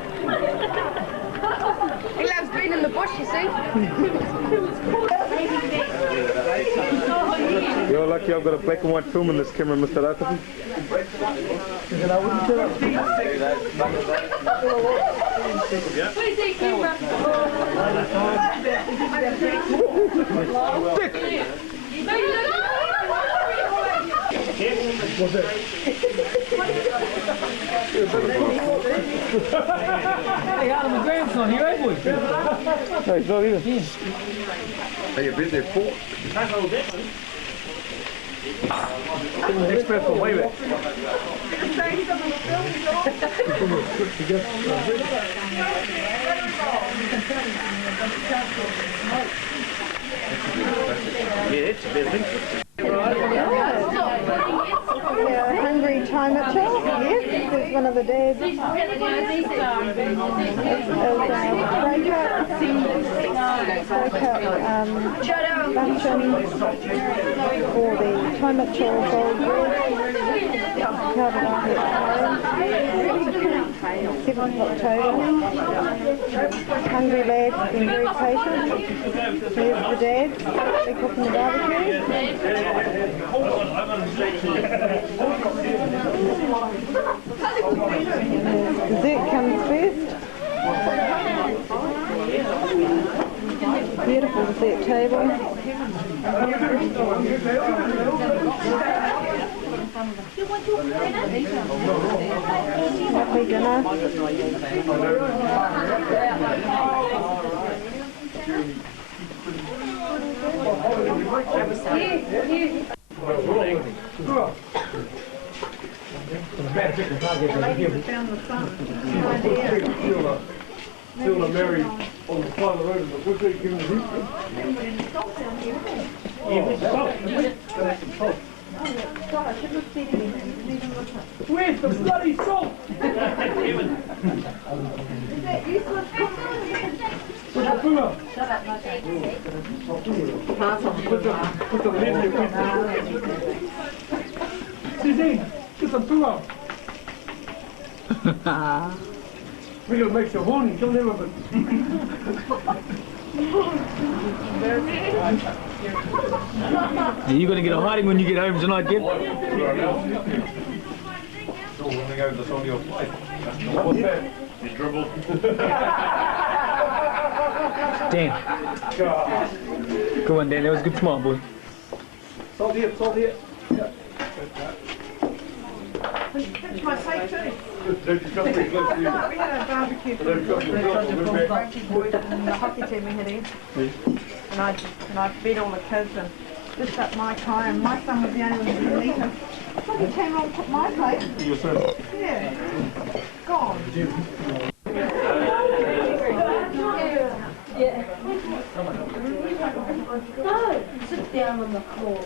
He loves being in the bush, you see. You're lucky I've got a black and white film in this camera, Mr. Ratapi. Dick! What's that? Hey, Adam, my grandson here, eh, boy? No, he's not either. Hey, you've been there before? Expert for way back. Yeah, it's a bit of interest. Hungry time at Chelsea, yes. This is one of the dads. Breakout luncheon for the time at Chelsea Gold Bread. Covered up at 7th of October. Hungry lads have been very patient. Here's the dads. They're cooking the barbecue. Dessert comes first. Beautiful dessert table. Lovely dinner. ladies have found the sun. Still a Mary on the side of the road in the bush, giving the heat. God, I shouldn't have said anything. Where's the bloody salt? Is that useless? Put the foot up. Shut up, my Put the lid in your feet. Suzanne, put the foot up. We're going to make you horny. Kill them with it. You're going to get a hiding when you get home tonight, kid. So when they go to the side of your plate. What's that? You dribble. Dan. Come on, Dan. That was a good smile, boy. Salt here, salt here. That's my plate too. Don't you come pretty close to you. We had a barbecue for the rugby boys and the hockey team we had in. And I fed all the kids and dished up my pie, and my son was the only one who didn't eat it. So he came on and put my plate. Your son? Yeah. Gone. Yeah. No, sit down on the floor.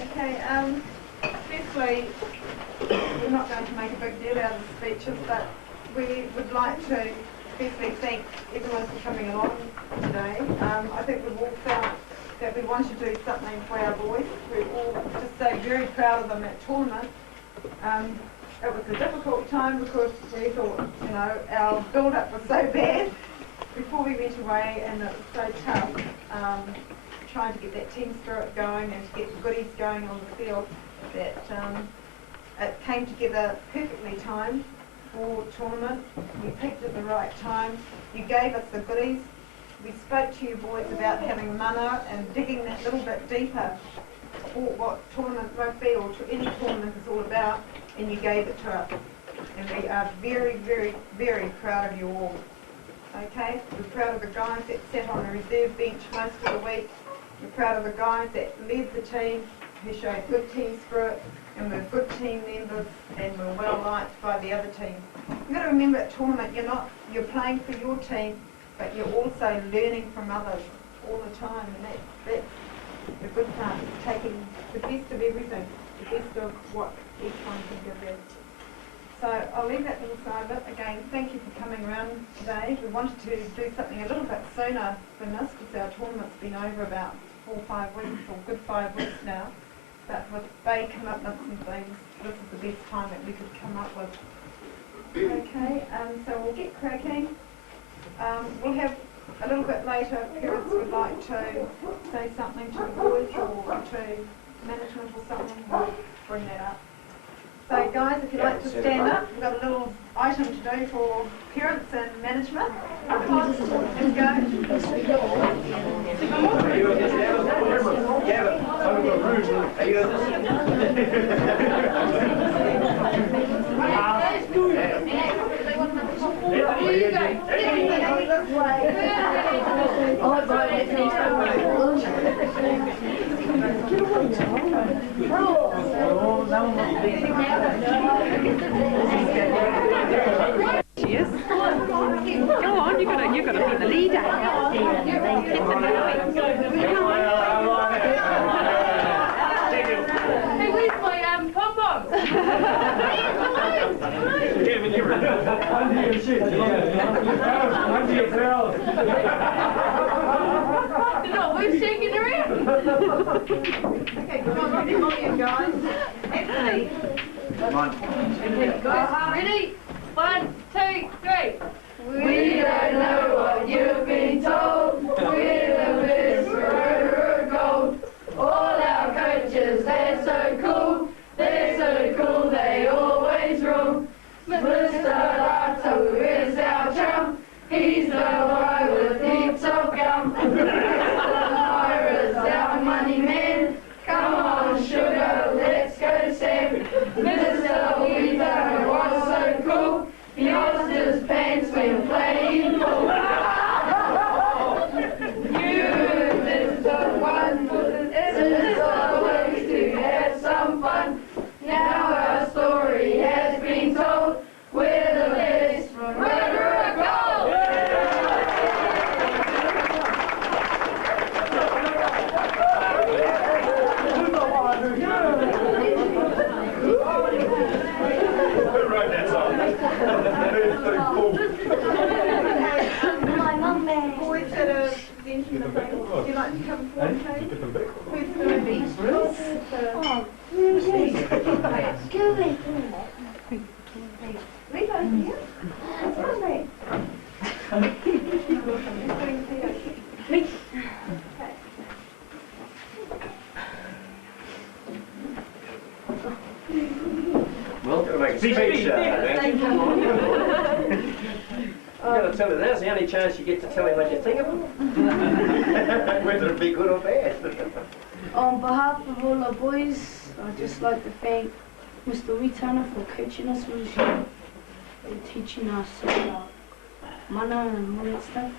Okay, firstly, we're not going to make a big deal out of the speeches, but we would like to firstly thank everyone for coming along today. I think we've all felt that we want to do something for our boys. We're all just so very proud of them at tournament. It was a difficult time because we thought, you know, our build-up was so bad before we went away, and it was so tough trying to get that team spirit going and to get the goodies going on the field, that it came together perfectly timed for tournament. We picked at the right time. You gave us the goodies. We spoke to you boys about having mana and digging that little bit deeper for what tournament rugby or to any tournament is all about, and you gave it to us. And we are very, very, very proud of you all. Okay? We're proud of the guys that sat on the reserve bench most of the week. We're proud of the guys that led the team, who showed good team spirit, and were good team members, and were well liked by the other teams. You've got to remember at tournament, you're playing for your team, but you're also learning from others all the time, and that's the good part, taking the best of everything, the best of what each one can give you. So I'll leave that to the side of it. Again, thank you for coming around today. We wanted to do something a little bit sooner than this because our tournament's been over about 4 or 5 weeks, or good 5 weeks now. But with bay commitments and things, this is the best time that we could come up with. Okay, so we'll get cracking. We'll have a little bit later, parents would like to say something to the boys or to management or something, we'll bring that up. So guys, if you'd like to stand up, we've got a little item to do for parents and management. Let's go. Yes. Go on, you've got to be the leader. Hey, where's my pom-pom? Under your shit. Under your flowers. They're not worth shaking around. Okay, come on, ready, volume, guys. Anthony. Come on. Ready? 1, 2, 3. We don't know what you've been told. We're the best forever gold. All our coaches, they're so cool. They're so cool, they always rule. Mr. Lato is our chum. He's the boy with heaps of gum. Mr. Myra's our money man. Come on, sugar, let's go, Sam. Mr. Weaver was so cool. He lost his pants when playing pool. in the front. Would you like to come forward, Kate? Who's going to be Bruce? Oh, Bruce. Go away. Leave over here. That's lovely. Me. Well, got to make a speech. Thank you. You've got to tell him that's the only chance you get to tell him what you think of him. Whether it be good or bad. On behalf of all our boys, I'd just like to thank Mr. Witana for coaching us on the show and teaching us about mana and all that stuff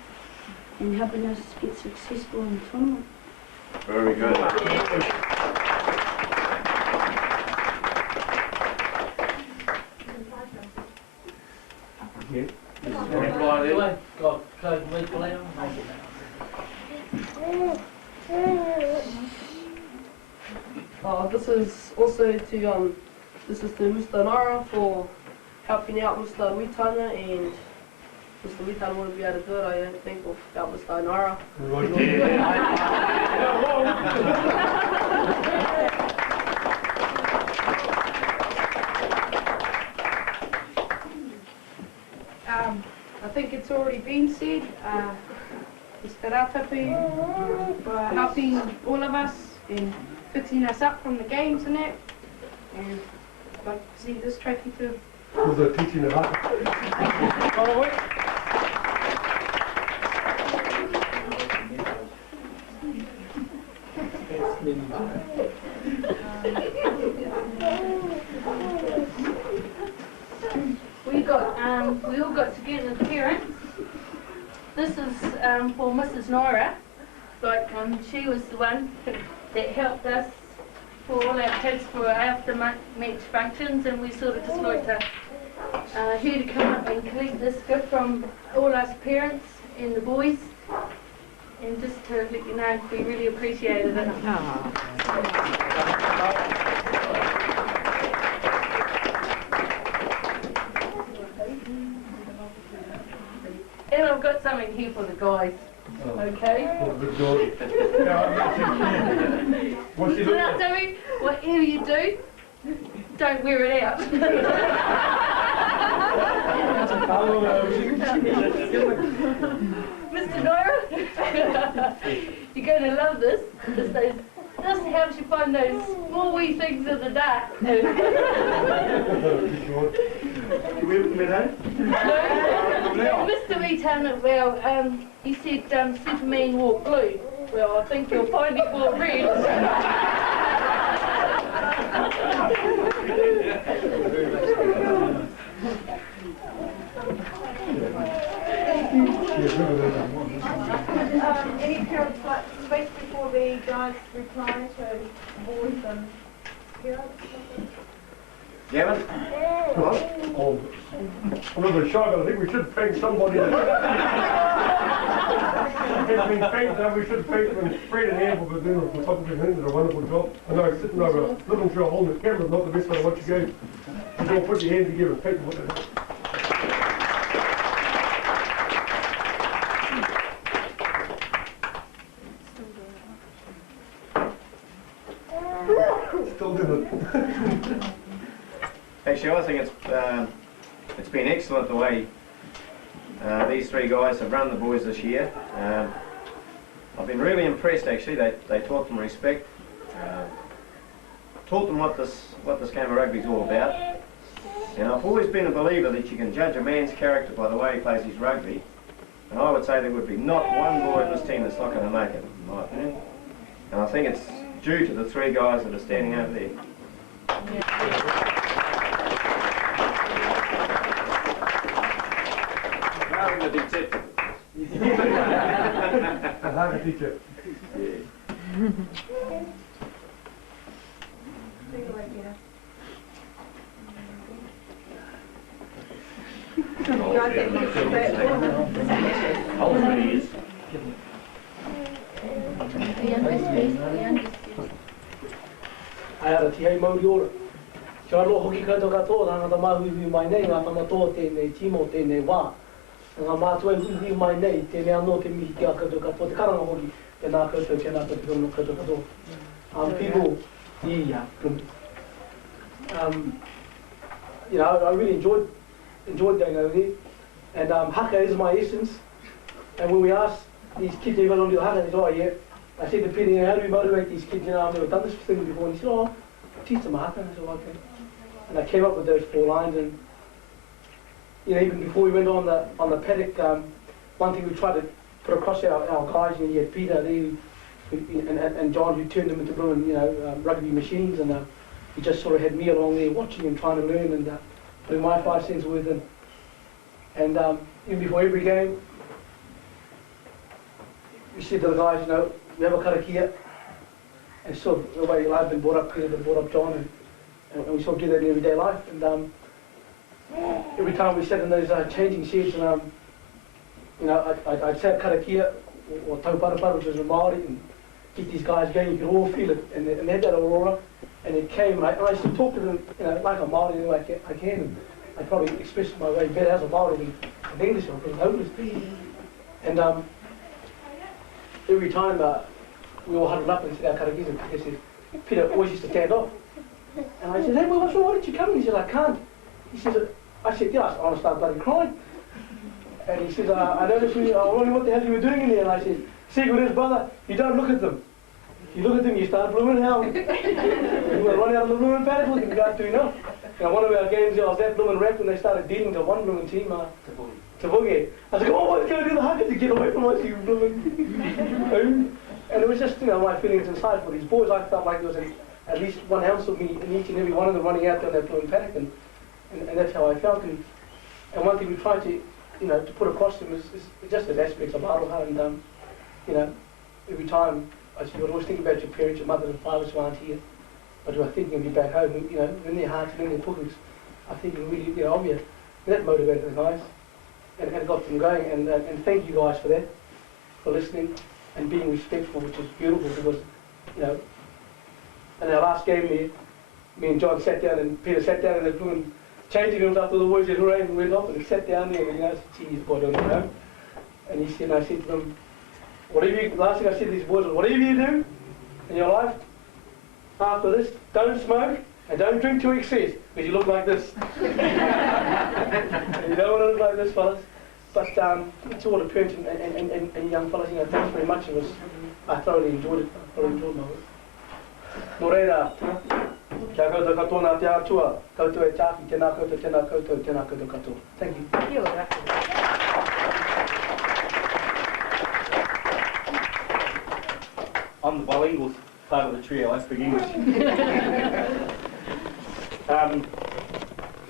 and helping us get successful in the tournament. Very good. This is also to this is to Mr. Nara for helping out Mr. Witana, and Mr. Witana wouldn't be able to do it, I don't think, without Mr. Nara. I think it's already been said, Mr. Ratapu for helping all of us and fixing us up from the games and that, and I'd like to see this trophy too. Was I teaching it up? We all got together as parents. This is for Mrs. Nora. Like she was the one that helped us for all our kids for after match functions, and we sort of just like to her to come up and collect this gift from all us parents and the boys, and just to let you know we really appreciated it. And I've got something here for the guys. Okay? What's So now, Zoe, whatever you do, don't wear it out. Mr. Nora, you're going to love this. This helps you find those small wee things in the dark. And Mr. Witana, well, he said Superman wore blue. Well, I think you'll find he wore red. Any parents like to speak before the guys reply to boys and parents? Gavin? Oh, I'm not very sure, but I think we should thank somebody. It's been thanked that we should thank them and spread an ample for doing for something they did a wonderful job. I know sitting over looking through a hole in the camera is not the best way to watch you go. You don't put your hands together and thank them what they do. Still doing it. Actually, I think it's been excellent the way these three guys have run the boys this year. I've been really impressed actually. They taught them respect, taught them what this game of rugby is all about. And I've always been a believer that you can judge a man's character by the way he plays his rugby. And I would say there would be not one boy in this team that's not going to make it, in my opinion. And I think it's due to the three guys that are standing over there. Teacher. Aia tihei mauri ora. Kia aloha hoki katoa katoa, ranga ta mahui hui mai nei, ngā tama toa tēnei timo tēnei wā. ngā mātua I mai nei, tēnei anō te mihi ki a koutou katoa, te karanga hoki, tēnā koutou, tēnā koutou katoa. People, yeah, you know, I really enjoyed going over there, and haka is my essence. And when we asked these kids, they went on to the haka, they said, oh yeah. I said to Peter, how do we motivate these kids? You know, I've never done this thing before. And he said, oh, teach them haka. And I said, okay. And I came up with those 4 lines, and you know, even before we went on the paddock, one thing we tried to put across our guys, you know, you had Peter there, and John, who turned them into blowing, you know, rugby machines, and he just sort of had me along there watching and trying to learn and putting my 5 cents worth in. And even before every game, we said to the guys, you know, we have a karakia, and sort of the way I've been brought up, Peter been brought up, John, and we sort of do that in everyday life. And every time we sat in those changing sheds, and you know, I'd say karakia or tauparapara, which is in Māori, and keep these guys going. You could all feel it, and they had that aurora, and it came. And I used to talk to them, you know, like a Māori the way I can. And I probably expressed my way better as a Māori than in English. I was hopeless. And every time we all huddled up and said our karakis, and Peter said, Peter always used to stand off. And I said, hey, well, what's wrong? Why didn't you come? And he said, I can't. He says, I said, yeah, I want to start bloody crying. And he says, I noticed you, I wonder what the hell you were doing in there. And I said, secret is, brother, you don't look at them. If you look at them, you start blooming hell. You want to run out of the blooming paddock looking, you can't do enough. Now, one of our games, I was that blooming wrapped when they started dealing to one blooming team, Tavugi. I was like, oh, what's going to do the haka to get away from us, you blooming. And it was just, you know, my feelings inside for these boys. I felt like there was at least 1 ounce of me in each and every one of them running out there on that blooming paddock, and that's how I felt. And one thing we tried to, you know, to put across them is just as aspects of aroha, and you know, every time I said, well, always think about your parents, your mothers and fathers who aren't here, but who are thinking of you back home, and, you know, in their hearts and in their pukus, are thinking really, you know, of you. And that motivated the guys, and got them going. And thank you guys for that, for listening and being respectful, which is beautiful, because, you know, in our last game there, me and John sat down, and Peter sat down in the room, changing rooms after the boys had hooray and went off, and he sat down there, and you know, geez, boy, don't you know? And he said, I said to them, last thing I said to these boys was, whatever you do in your life, after this, don't smoke and don't drink to excess, because you look like this. And you don't want to look like this, fellas. But it's all the parents and young fellas, you know, thanks very much. I thoroughly enjoyed it. I thoroughly enjoyed my work. Nō reira, kia koutou katoa nā te atua, koutou e tāki, tēnā koutou, tēnā koutou, tēnā koutou katoa. Thank you. Kia ora. I'm the bilingual part of the trio, I speak English.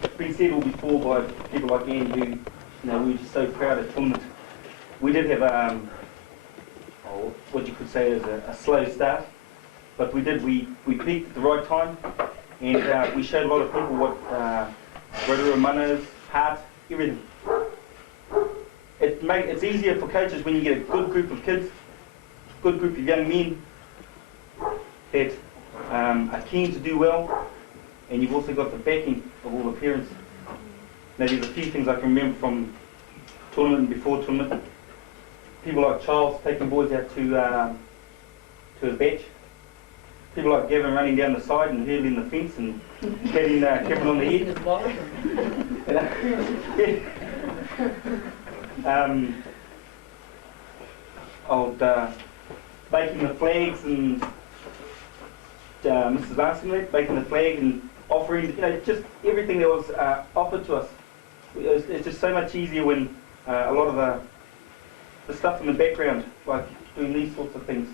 It's been said all before by people like Ian who, you know, we were just so proud of the tournament. We did have what you could say is a slow start, but we peaked at the right time, and we showed a lot of people what Rotorua manners, heart, everything. It's easier for coaches when you get a good group of kids, good group of young men that are keen to do well, and you've also got the backing of all the parents. Now, there's a few things I can remember from tournament and before tournament. People like Charles taking boys out to his batch. People like Gavin running down the side and hurdling the fence and patting Kevin on the head. Baking the flags, and Mrs. Arsenal baking the flag and offering, you know, just everything that was offered to us. It's just so much easier when a lot of the stuff in the background, like doing these sorts of things,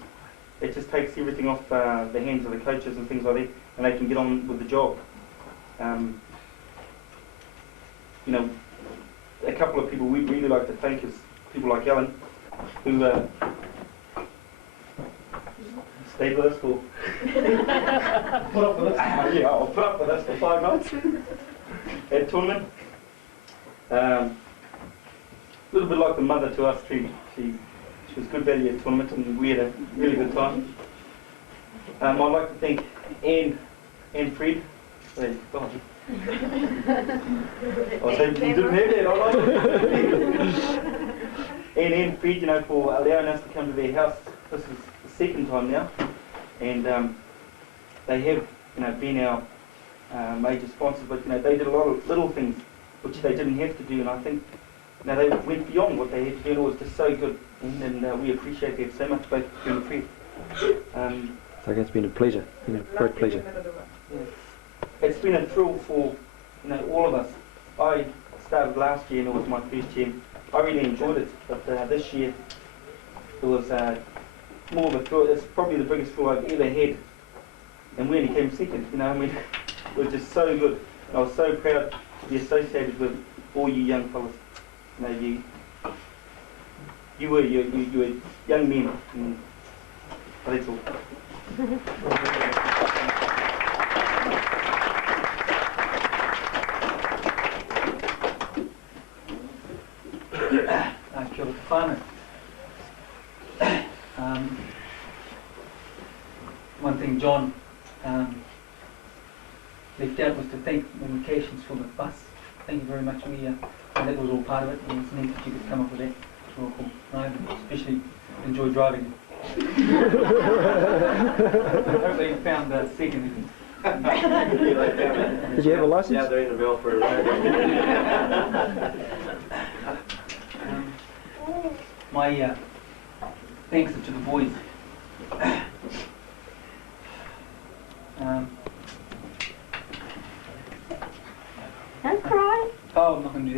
it just takes everything off the hands of the coaches and things like that, and they can get on with the job. You know, a couple of people we'd really like to thank is people like Ellen, who stayed with us for put up with us. Yeah, I'll put up with us for 5 months at tournament. A little bit like the mother to us too. She was good value at tournament, and we had a really good time. I'd like to thank Anne and Fred. I was hoping you didn't have that, I like it. And Fred, you know, for allowing us to come to their house. This is the second time now. And they have, you know, been our major sponsors, but, you know, they did a lot of little things which they didn't have to do, and I think, you know, they went beyond what they had to do, and it was just so good. And we appreciate that so much, both you and Fred. So it's been a pleasure, you know, great pleasure. Yeah. It's been a thrill for, you know, all of us. I started last year and it was my first year. I really enjoyed it, but this year it was more of a thrill. It's probably the biggest thrill I've ever had, and we only came second. You know, I mean, it was just so good. And I was so proud to be associated with all you young fellas. You know, you were young men, and that's all. Kia ora te whānau. One thing John left out was to thank the Mutations for the bus. Thank you very much. And that was all part of it. It was neat that you could come up with that. It's real cool. I especially enjoy driving it. Hopefully you found the second. Did you have a license? Yeah, they're in the bill for a ride. My thanks to the boys. Don't cry. Oh, I'm not going to do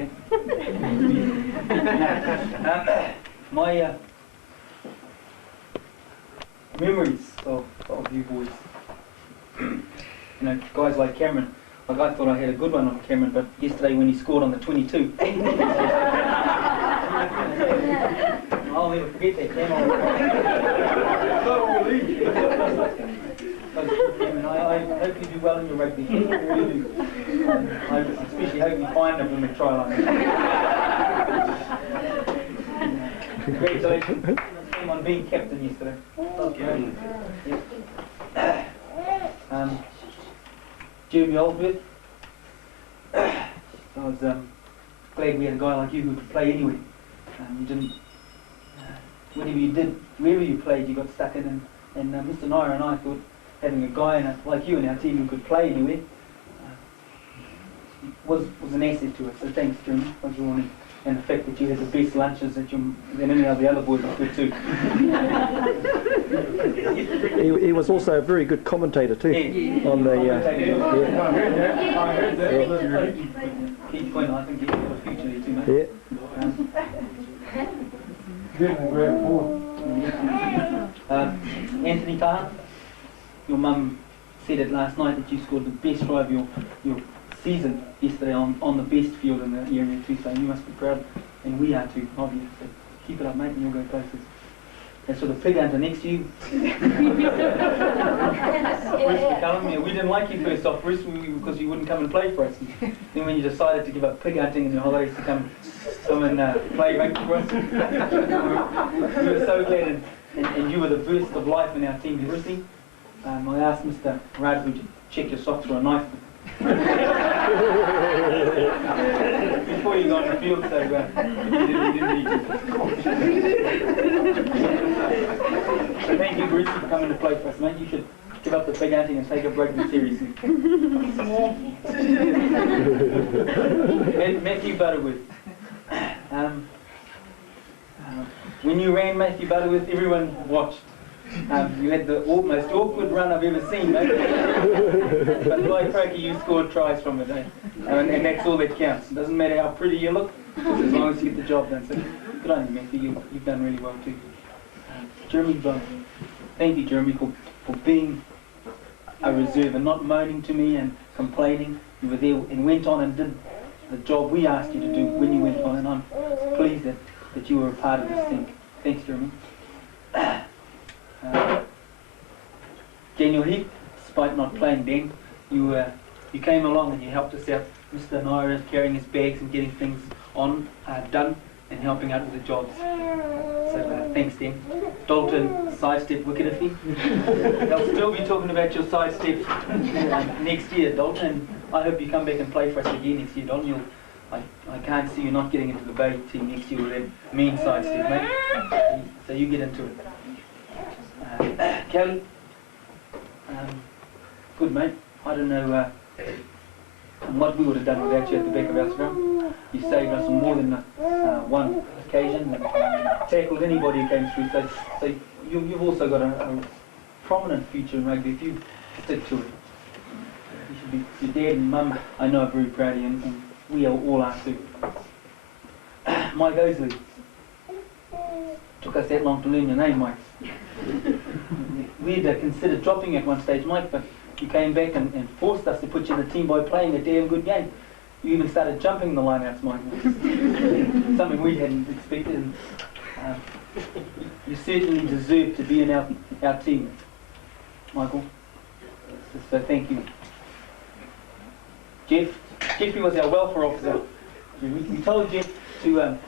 that. My memories of you boys. You know, guys like Cameron. Like I thought I had a good one on Cameron, but yesterday when he scored on the 22. I'll never forget that, Cameron. I hope you do well in your rugby. I really do. I especially hope you find them when they try like that. Congratulations on being captain yesterday. Okay. Yep. Jeremy Oldsworth. I was glad we had a guy like you who could play anyway. You didn't, whatever you did, wherever you played, you got stuck in. And Mr. Naira and I thought having a guy like you in our team who could play anywhere was an asset to us. So thanks, Jeremy. And the fact that you had the best lunches than any of the other boys was good too. He was also a very good commentator too. Yeah. On the I heard that. Key point, I think he's got a future there too, mate. Yeah. Anthony Taha, your mum said it last night that you scored the best try of your season yesterday on the best field in the area too, so you must be proud, and we are too, of you. So keep it up, mate, and you'll go places. And so the pig hunter next to you, Bruce McCallum, we didn't like you first off, Bruce, because you wouldn't come and play for us. And then when you decided to give up pig hunting in your holidays to come and play rugby for us, we were so glad, and you were the burst of life in our team, Brucey. I asked Mr. Radhu to check your socks for a knife before you got on the field, so you didn't need to. So thank you, Bruce, for coming to play for us, mate. You should give up the pig hunting and take up rugby seriously. Matthew Butterworth. When you ran Matthew Butterworth, everyone watched. You had the most awkward run I've ever seen, mate. But by cracky, you scored tries from it, eh? And that's all that counts. It doesn't matter how pretty you look, as long as you get the job done. So good on you, Matthew. You've done really well too. Jeremy Bond. Thank you, Jeremy, for being a reserve and not moaning to me and complaining. You were there and went on and did the job we asked you to do when you went on, and I'm pleased that you were a part of this thing. Thanks, Jeremy. Daniel Heath, despite not playing then, you came along and you helped us out. Mr. Naira carrying his bags and getting things done and helping out with the jobs. So thanks, Dan. Dalton, sidestep wicketity. They'll still be talking about your sidestep next year, Dalton. I hope you come back and play for us again next year, Don. I can't see you not getting into the Bay team next year with that mean side step, mate. So you get into it. Kelly, good mate. I don't know what we would have done without you at the back of our scrum. You saved us on more than one occasion and tackled anybody who came through. So you've also got a prominent future in rugby if you stick to it. You should be, your dad and mum, I know, are very proud of you, and we all are too. Mike Osley. Took us that long to learn your name, Mike. We'd considered dropping you at one stage, Mike, but you came back and forced us to put you in the team by playing a damn good game. You even started jumping the lineouts, Mike. Something we hadn't expected. And, you certainly deserve to be in our team, Michael. So thank you. Jeffrey was our welfare officer. We told Jeff to